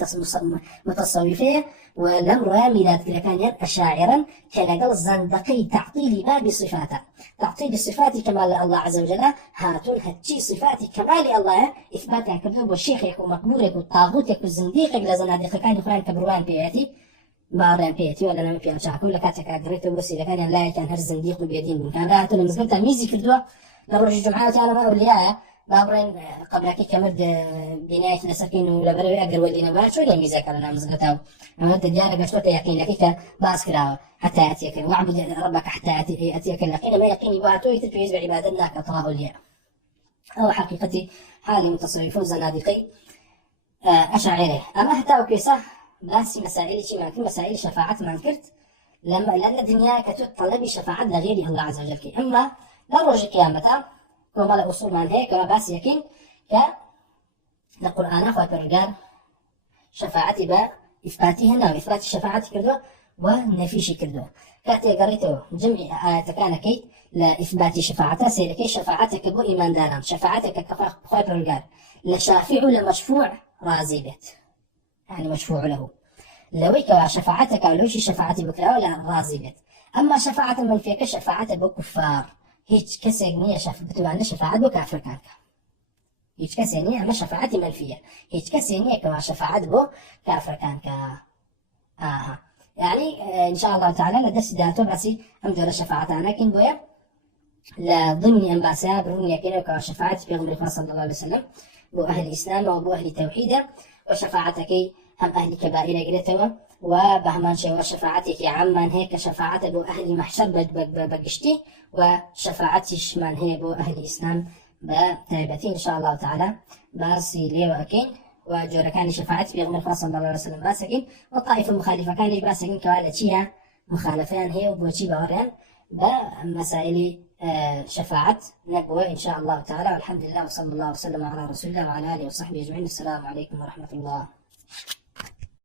متصوفين ولم راملات كان أشاعرا كان زندقي تعطيل باب صفاته تعطيل الصفات كمال الله عز وجل هاتون هتشي صفات كمال الله إثباتها كذوب والشيخ يكون مقبول يكون طاغوت يكون زنديق لزنادق كان يخوان كبروان بياتي باران بياتي ولا لما في أشاعر كل كاتك أقريته بس إذا كان لا كان هر زنديق بيدين من كان راتون مزقلتها ميزي كردوا لروج الجمعات على ما أولياء بابرين قبلك كمرد بناية لسكين ولا بري أجر ودينا بعد شو يعني ميزك على نامز قتاو أما أنت جارك شو تيقين لك باس كراو حتى يأتيك واعبد ربك حتى يأتيك اليقين ما يقيني بعتو يتبعيز بعبادتنا كطراء أولياء أو حقيقتي حالي متصوفون زنادقي أشاعره أما هتاو كيسة بس مسائل شيء ما كل مسائل شفاعة ما انكرت لما لأن الدنيا كتب طلبي شفاعة لغير الله عز وجل أما لا رجع قيامتها وما له أصول من هيك وبس يكين القرآن أخوات الرجال شفاعتي بإثباتهن وإثبات الشفاعة كردوه ونفيش كردوه كاتي قريته جمع آيات كان كي لإثبات شفاعته سيركي شفاعتك بو إيمان دارم شفاعتك كأخوات الرجال لشافع لمشفوع راضي بيت يعني مشفوع له لويك شفاعتك ولوش شفاعتي بكرة ولا راضي بيت أما شفاعة من فيك شفاعة بكفار هيج كسي نية بتبعنا شفاعة بو كافر كانك هيج كسي نية ما شفاعتي منفية هيج كسي نية كما شفاعة بو كافر كانك يعني إن شاء الله تعالى لدرس داتو بسي أمدو لشفاعة لكن بويا لضمن أنباسها برونيا كنا كما شفاعة بيغمر صلى الله عليه وسلم بو أهل الإسلام وبو أهل التوحيد وشفاعتك هم أهل كبائر قلتوا وبهمان شيء وشفاعتك عمان هيك شفاعة بو أهل محشر بقشتي وشفاعتش من هي بو أهل الإسلام بتايبتي إن شاء الله تعالى باسي لي وأكين وجورا كان شفاعتي بيغمر صلى الله عليه وسلم باسكين والطائفة المخالفة كان باسكين كوالا تشيها مخالفان هي وبوشي باوريان بمسائل شفاعة نبوة إن شاء الله تعالى والحمد لله وصلى الله وسلم على رسول الله وعلى آله وصحبه أجمعين السلام عليكم ورحمة الله